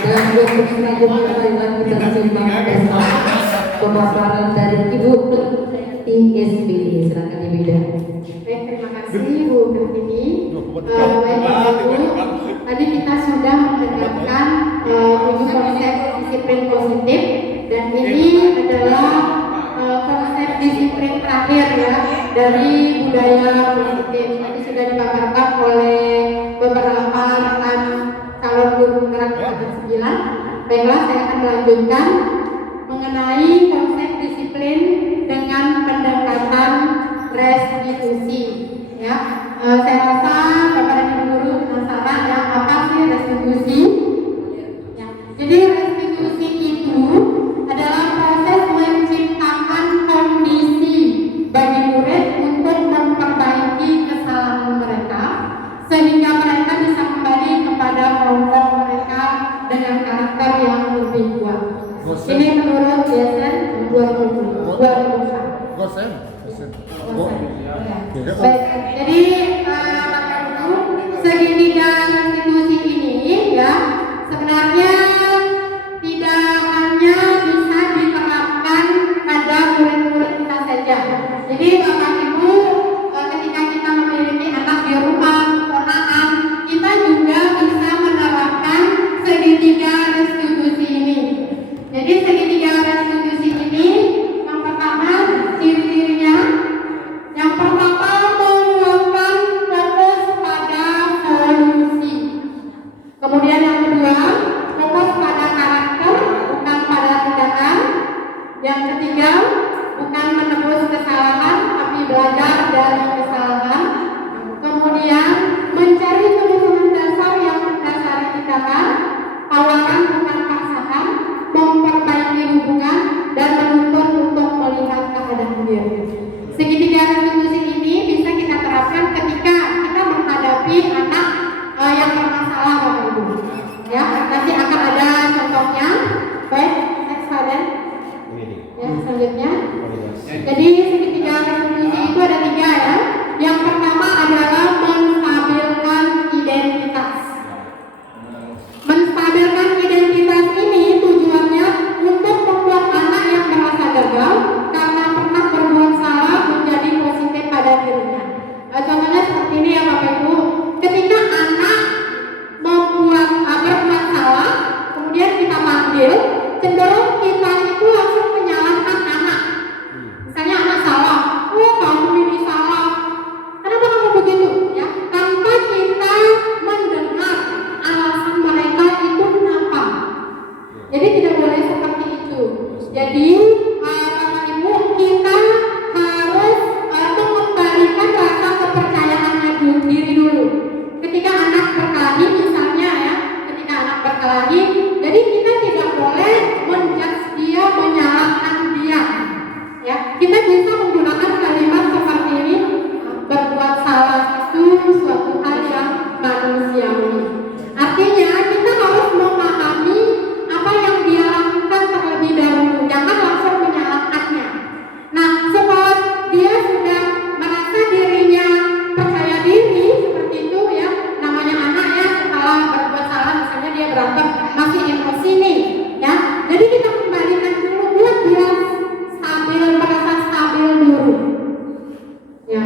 Dan untuk selanjutnya kita simak bersama pemaparan dari Ibu TSB. Silakan Ibu Ida. Baik, terima kasih Bu Pertiwi. Baik Ibu, tadi kita sudah mendengarkan 7 konsep disiplin positif dan ini adalah konsep disiplin terakhir ya dari budaya positif. Tadi sudah dipaparkan oleh beberapa rekan calon guru penggerak angkatan 9. Baiklah, saya akan melanjutkan mengenai konsep disiplin dengan pendekatan restitusi. Baik, jadi Bapak Ibu, segitiga restitusi ini ya sebenarnya tidak hanya bisa diterapkan pada murid-murid kita saja. Jadi Bapak Ibu, ketika kita memiliki anak di rumah, ponakan, kita juga bisa menerapkan segitiga restitusi ini. Jadi segitiga restitusi ini yang pertama ciri-cirinya, yang pertama menguatkan fokus pada solusi. Kemudian yang kedua, fokus pada karakter bukan pada tindakan. Yang ketiga, bukan menebus kesalahan tapi belajar dari kesalahan. Kemudian mencari kebutuhan dasar yang mendasari tindakan, tawaran bukan paksaan, memperbaiki hubungan dan menuntut untuk melihat keadaan diri. Segitiga restitusi ini bisa kita terapkan ketika kita menghadapi anak yang bermasalah, Bapak Ibu. Ya, nanti akan ada contohnya. Baik, next slide. Ya, selanjutnya. Jadi segitiga restitusi itu ada 3 ya. Yang pertama adalah menstabilkan identitas. Menstabilkan identitas ini tujuannya untuk membuat anak yang merasa gagal karena pernah berbuat salah menjadi positif pada dirinya. Contohnya seperti ini ya Bapak Ibu. Ketika anak berbuat salah, kemudian kita panggil, cenderung kita itu langsung menyalahkan anak. Misalnya anak salah, oh kamu ini salah, kenapa kamu begitu? Ya, tanpa kita mendengar alasan mereka itu kenapa. Jadi tidak boleh seperti itu. Jadi Bapak Ibu, kita harus mengembalikan rasa kepercayaannya diri dulu. Ketika anak berkelahi misalnya ya, ketika anak berkelahi, jadi kita tidak boleh menjudge dia, menyalahkan dia. Ya, kita bisa menggunakan kalimat seperti ini, berbuat salah itu suatu hal yang manusiawi. Artinya kita harus memahami apa yang dia lakukan terlebih dahulu, jangan langsung menyalahkannya. Nah, setelah dia sudah merasa dirinya percaya diri seperti itu ya, namanya anak ya, setelah berbuat salah misalnya dia berantem masih emosi nih ya, jadi kita kembalikan dulu buat dia stabil, merasa stabil dulu ya.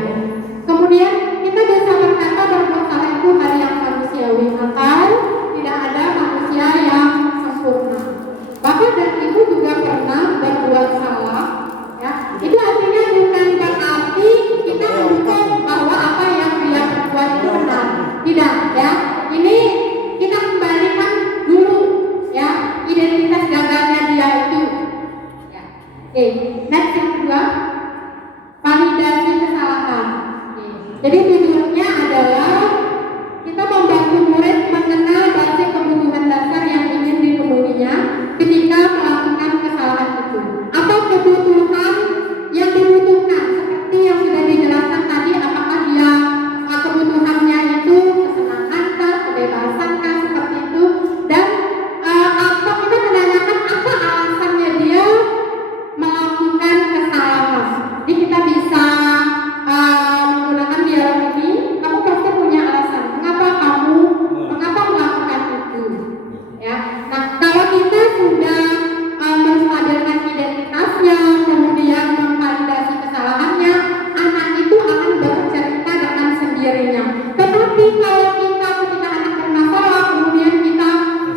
Kemudian kita bisa berkata berbuat salah itu hal yang manusiawi, atau tidak ada manusia yang sempurna. Bapak dan Ibu juga pernah berbuat salah ya. Itu artinya bukan berarti kita mendukung bahwa apa yang dia perbuat itu benar. Tidak ya. Ini kita kembalikan dulu ya identitas gagalnya dia itu. Ya. Oke, next yang kedua, validasi kesalahan. Oke. Jadi tujuannya adalah kita membantu murid mengenal basis kebutuhan dasar yang ingin dipenuhinya ketika melakukan kesalahan itu. Apa kebutuhan yang dibutuhkan seperti yang sudah dijelaskan tadi, apakah dia kebutuhannya itu kesenangan kah, kebebasan kah, seperti itu. Dan atau kita menanyakan apa alasannya dia melakukan kesalahan. Jadi kita bisa menggunakan dialog ini. Kamu pasti punya alasan mengapa melakukan itu ya. Nah, kalau kita sudah menstabilkan identitasnya, kemudian memvalidasi kesalahannya, anak itu akan bercerita dengan sendirinya. Tetapi kalau kita ketika anak bermasalah kemudian kita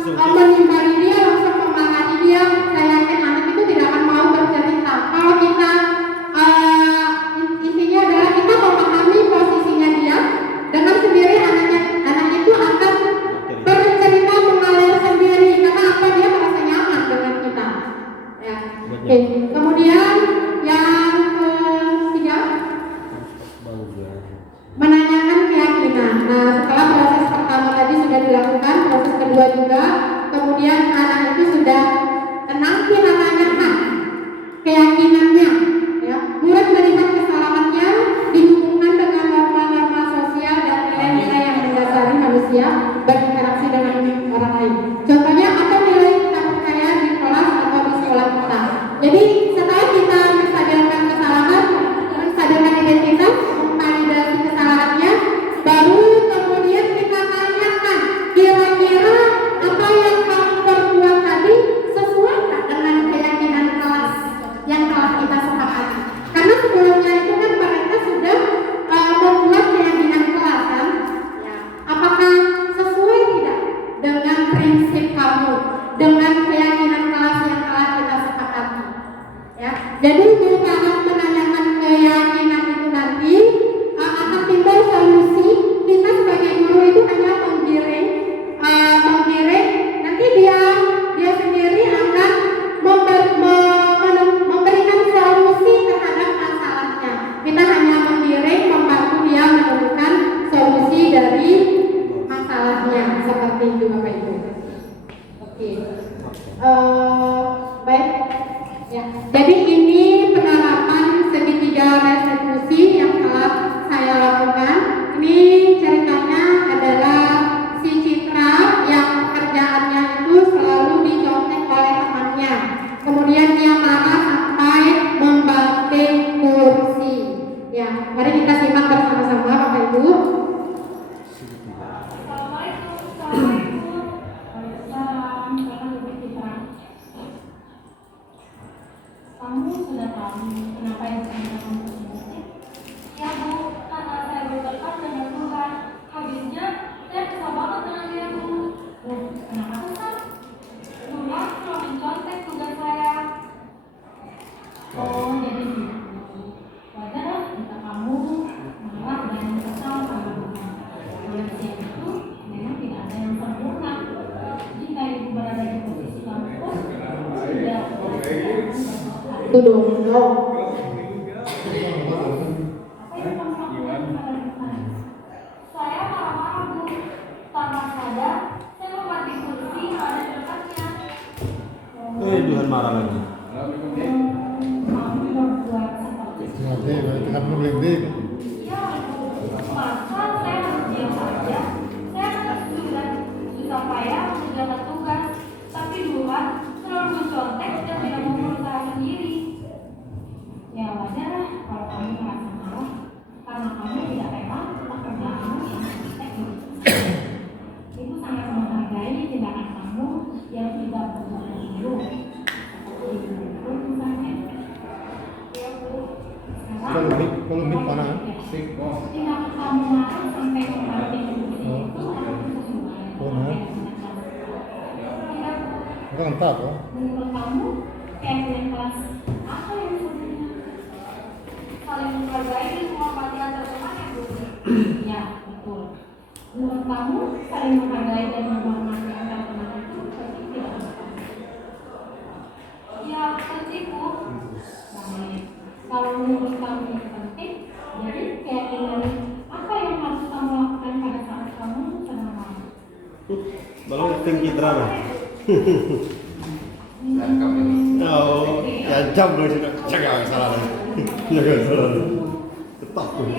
menimpali dia, langsung memarahi dia, saya yakin anak itu tidak akan mau bercerita. Kalau kita intinya adalah kita memahami posisinya dia, dengan sendiri anak itu akan bercerita mengalir sendiri karena apa, dia merasa nyaman dengan kita ya. Oke. Kemudian yang ketiga, menanyakan keyakinan. Nah, setelah proses pertama tadi sudah dilakukan, proses kedua juga, kemudian anak itu sudah tenang, kita tanyakan keyakinannya ya. Murid melihat kesalahannya dihubungkan dengan norma-norma sosial dan nilai-nilai yang mendasari manusia berinteraksi dengan orang lain. Contohnya apa nilai kita percaya di kelas atau di sekolah kita. Jadi setelah kita menstabilkan kesalahan, menstabilkan identitas, Jadi ini penerapan segitiga restitusi yang telah saya lakukan. Ini ceritanya adalah si Citra yang pekerjaannya itu selalu dicontek oleh temannya. Kemudian dia marah sampai membanting kursi. Ya, mari kita simak bersama-sama Bapak Ibu. Kamu sudah tahu kenapa yang saya kamu tersebut? Ya Bu, karena saya berdekat dengan Tuhan. Habisnya saya kesal banget dengan dia Bu. Bu, kenapa kesal? Tuhan selalu mencontek tugas saya. Oh, jadi gitu. Wajar lah jika kamu marah dan kesal sama Tuhan. Manusia itu memang tidak ada yang sempurna. Jika ibu berada di posisi kamu pun sudah Itu dong. Saya marah-marah Bu. Tanpa sadar, saya membanting kursi yang ada di dekatnya. Tuhan marah lagi. Kamu berbuat seperti itu. Ya, masa saya harus diam saja? Saya sudah susah payah mengerjakan tugas, tapi Tuhan selalu mencontek dan tidak mau berusaha sendiri. Ya wajar lah kalau kamu merasa marah karena kamu tidak rela pekerjaanmu yang teknis. Ibu sangat menghargai tindakan kamu yang tidak berburu-buru. Seperti itu misalnya. Ya Bu. Sekarang tindakan kamu marah sampai membanting kursi itu akan sesuai. Menurut kamu, keyakinan kelas apa yang sebenarnya? Saling menghargai dan menghormati antar teman ya Bu? Ya, betul. Menurut kamu, saling menghargai dan menghormati antar teman itu penting tidak? Ya, penting Bu. Baik. Kalau menurut kamu itu penting, jadi keyakinan apa yang harus kamu lakukan pada saat kamu sedang marah? Balong tinggi terang. Oh, ya jam dong sih, jangan salah lagi. Jangan salah lagi. Tetap tuh.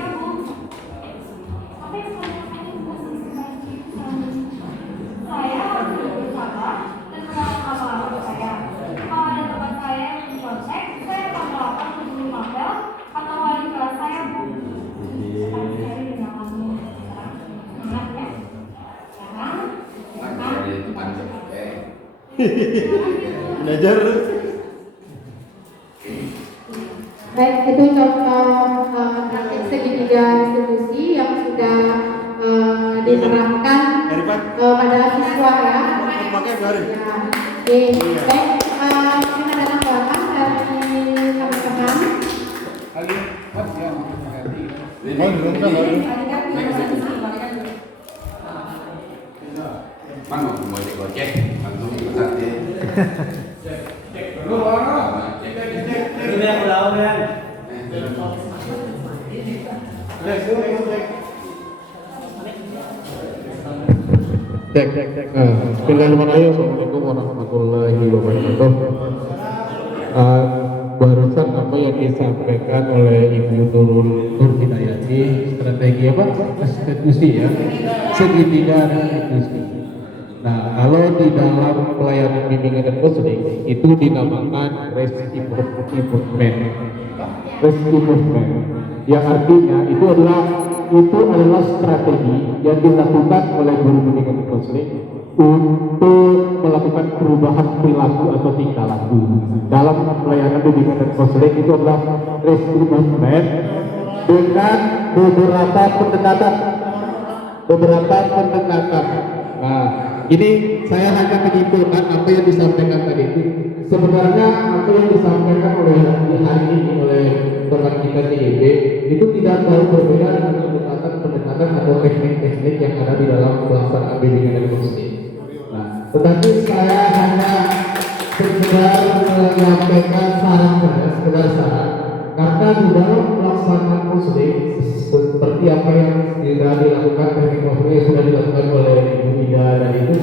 Saya harus bersabar dan menolak apa-apa saya. Kalau ada teman saya yang mencontek, saya akan melakukan guru mapel atau wali kelas saya Bu. Sekali sekali dengan kamu. Semangat ya. Sekarang, Belajar. Baik, itu contoh praktik segitiga restitusi yang sudah diterapkan pada siswa ya. Ya. Oke, baik. Mungkin ada tambahan dari teman-teman. Mana mau gojek, langsung pesatnya. Ini yang berlawan kan? Cek. Bismillahirrahmanirrahim. Assalamualaikum warahmatullahi wabarakatuh. Barusan apa yang disampaikan oleh Ibu Nur Hidayati, strategi apa? Restitusi ya, segitiga restitusi. Nah, kalau di dalam pelayanan bimbingan dan konseling itu dinamakan risk improvement. Risk improvement, yang artinya itu adalah strategi yang dilakukan oleh guru bimbingan dan konseling untuk melakukan perubahan perilaku atau tingkah laku. Dalam pelayanan bimbingan dan konseling itu adalah risk improvement dengan beberapa pendekatan. Nah, ini saya hanya menyimpulkan apa yang disampaikan tadi itu. Sebenarnya apa yang disampaikan oleh hari ini oleh teman kita TIB itu tidak jauh berbeda dengan pendekatan atau teknik-teknik yang ada di dalam pelaksanaan bimbingan dan konseling. Nah, tetapi saya hanya sekedar menyampaikan saran karena di dalam pelaksanaan konseling seperti apa yang sudah dilakukan teknik konseling yang sudah dilakukan oleh Ibu Ida dan itu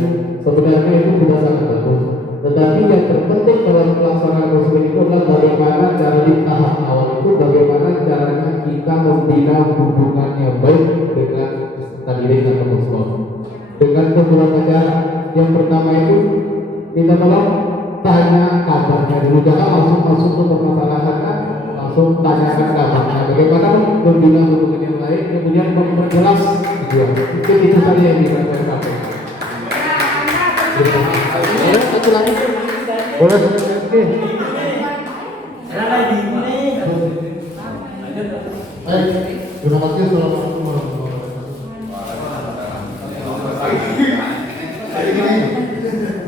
sebenarnya itu sudah sangat bagus. Tetapi yang terpenting dalam pelaksanaan konsep itu adalah bagaimana cara di tahap awal itu, bagaimana caranya kita membina hubungan yang baik dengan peserta didik atau sponsor. Dengan beberapa cara. Yang pertama itu minta tolong tanya kabarnya dulu, jangan langsung ke permasalahannya, langsung tanyakan kabarnya. Bagaimana membina hubungan yang baik, kemudian memperjelas tujuan. Mungkin itu saja yang bisa saya sampaikan. Satu lagi, boleh oke. Terima kasih. Assalamualaikum warahmatullahi wabarakatuh.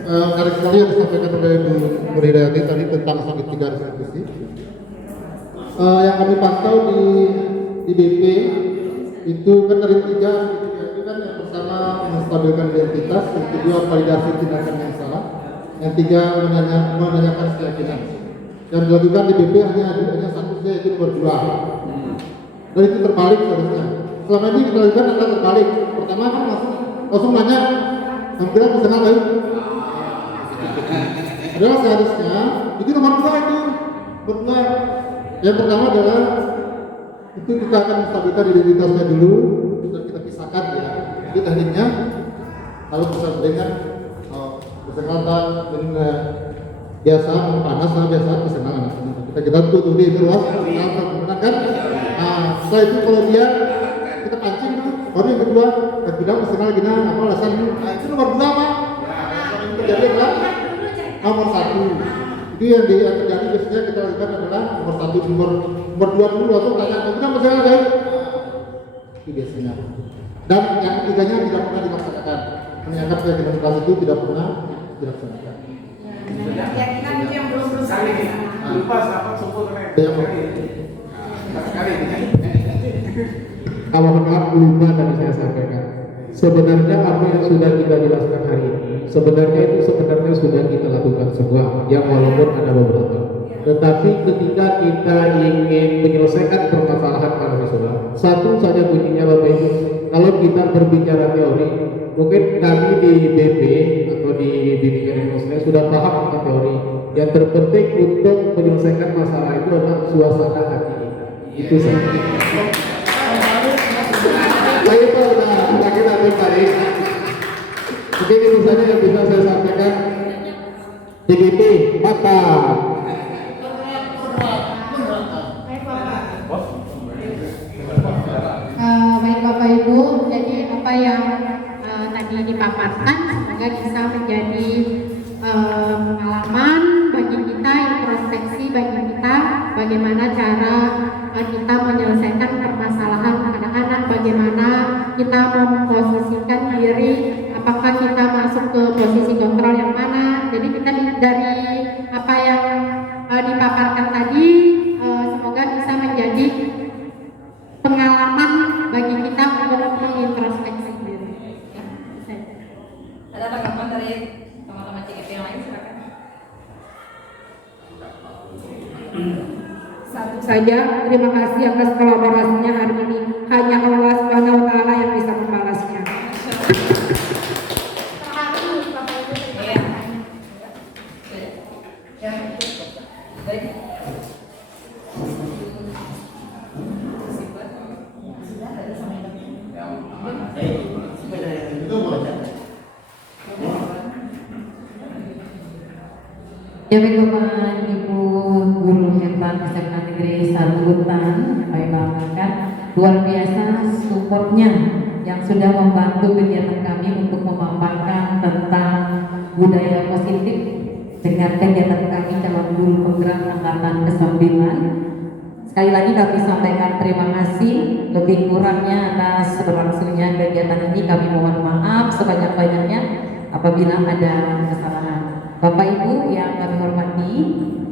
Menarik sekali yang disampaikan oleh Bu Hidayati tadi tentang segitiga restitusi. Yang kami pantau di BP itu kan dari tiga itu kan yang pertama menstabilkan identitas, yang kedua validasi tindakan yang salah, yang tiga menanyakan keyakinan. Yang dilakukan di BP hanya satu saja, yaitu nomor 2. Dan itu terbalik seharusnya. Selama ini kita lakukan adalah terbalik. Pertama kan langsung nanya, hampir pesanan baik. Adalah seharusnya itu nomor 2 itu. Nomor 2. Yang pertama adalah itu kita akan menstabilkan identitasnya dulu, dan kita pisahkan ya. Itu tekniknya. Lalu bisa dengan kesengatan dengan biasa panas lah biasa kesenangan. Kita tutup di luar, kan? Setelah itu kalau dia kita pancing dulu, baru yang kedua dan bilang kesenangan gini apa alasan itu nomor 2 Pak. Yang terjadi adalah nomor 1. Itu yang terjadi biasanya kita lakukan adalah nomor 1, nomor 2 dulu langsung tanya kemudian kesenangan guys. Itu biasanya. Dan yang ketiganya tidak pernah dilaksanakan. Menanyakan keyakinan kelas itu tidak pernah dilaksanakan. Keyakinan itu yang belum berusaha. Lupa sahabat sempur Kalau maaf lupa tadi saya sampaikan. Sebenarnya apa yang sudah kita jelaskan hari ini, sebenarnya sudah kita lakukan semua, yang walaupun ada beberapa. Tetapi ketika kita ingin menyelesaikan permasalahan mahasiswa, satu saja kuncinya Bapak Ibu. Kalau kita berbicara teori, mungkin kami di BP atau di bimbingan Indonesia sudah paham tentang teori. Yang terpenting untuk menyelesaikan masalah itu adalah suasana hati kita. Itu saja. Saya itu udah kita balik. Mungkin itu saja yang bisa saya sampaikan. DGP, maka baik Bapak Ibu, jadi apa yang tadi dipaparkan semoga bisa menjadi pengalaman bagi kita, introspeksi bagi kita, bagaimana cara kita menyelesaikan permasalahan anak-anak, bagaimana kita memposisikan diri, apakah kita masuk ke posisi kontrol yang mana. Jadi kita dari apa yang dipaparkan tadi semoga bisa menjadi pengalaman bagi kita untuk mengintrospeksi diri. Ada tanggapan dari teman-teman CGP yang lain, silakan. Satu saja, terima kasih atas kolaborasinya hari ini. Hanya Allah Subhanahu wa Ta'ala yang bisa membalasnya. Ya baik Bapak Ibu guru hebat SMA Negeri 1 Hutan yang kami banggakan, luar biasa supportnya yang sudah membantu kegiatan kami untuk memaparkan tentang budaya positif dengan kegiatan kami calon guru penggerak angkatan ke-9. Sekali lagi kami sampaikan terima kasih, lebih kurangnya atas berlangsungnya kegiatan ini kami mohon maaf sebanyak-banyaknya apabila ada kesalahan. Bapak Ibu yang kami hormati,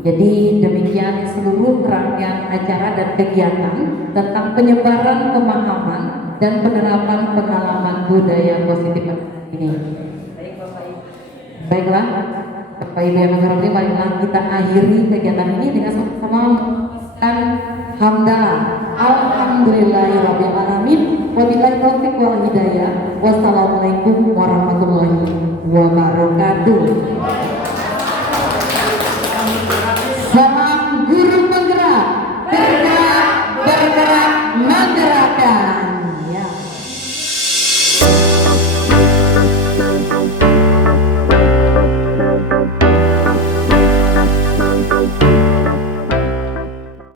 jadi demikian seluruh rangkaian acara dan kegiatan tentang penyebaran pemahaman dan penerapan pengalaman budaya positif ini. Baik Bapak Ibu. Baiklah, Bapak Ibu yang kami hormati, marilah kita akhiri kegiatan ini dengan sama-sama dan hamdalah. Alhamdulillahirabbil alamin. Wabillahi taufiq wal hidayah. Wassalamualaikum warahmatullahi wabarakatuh. gratis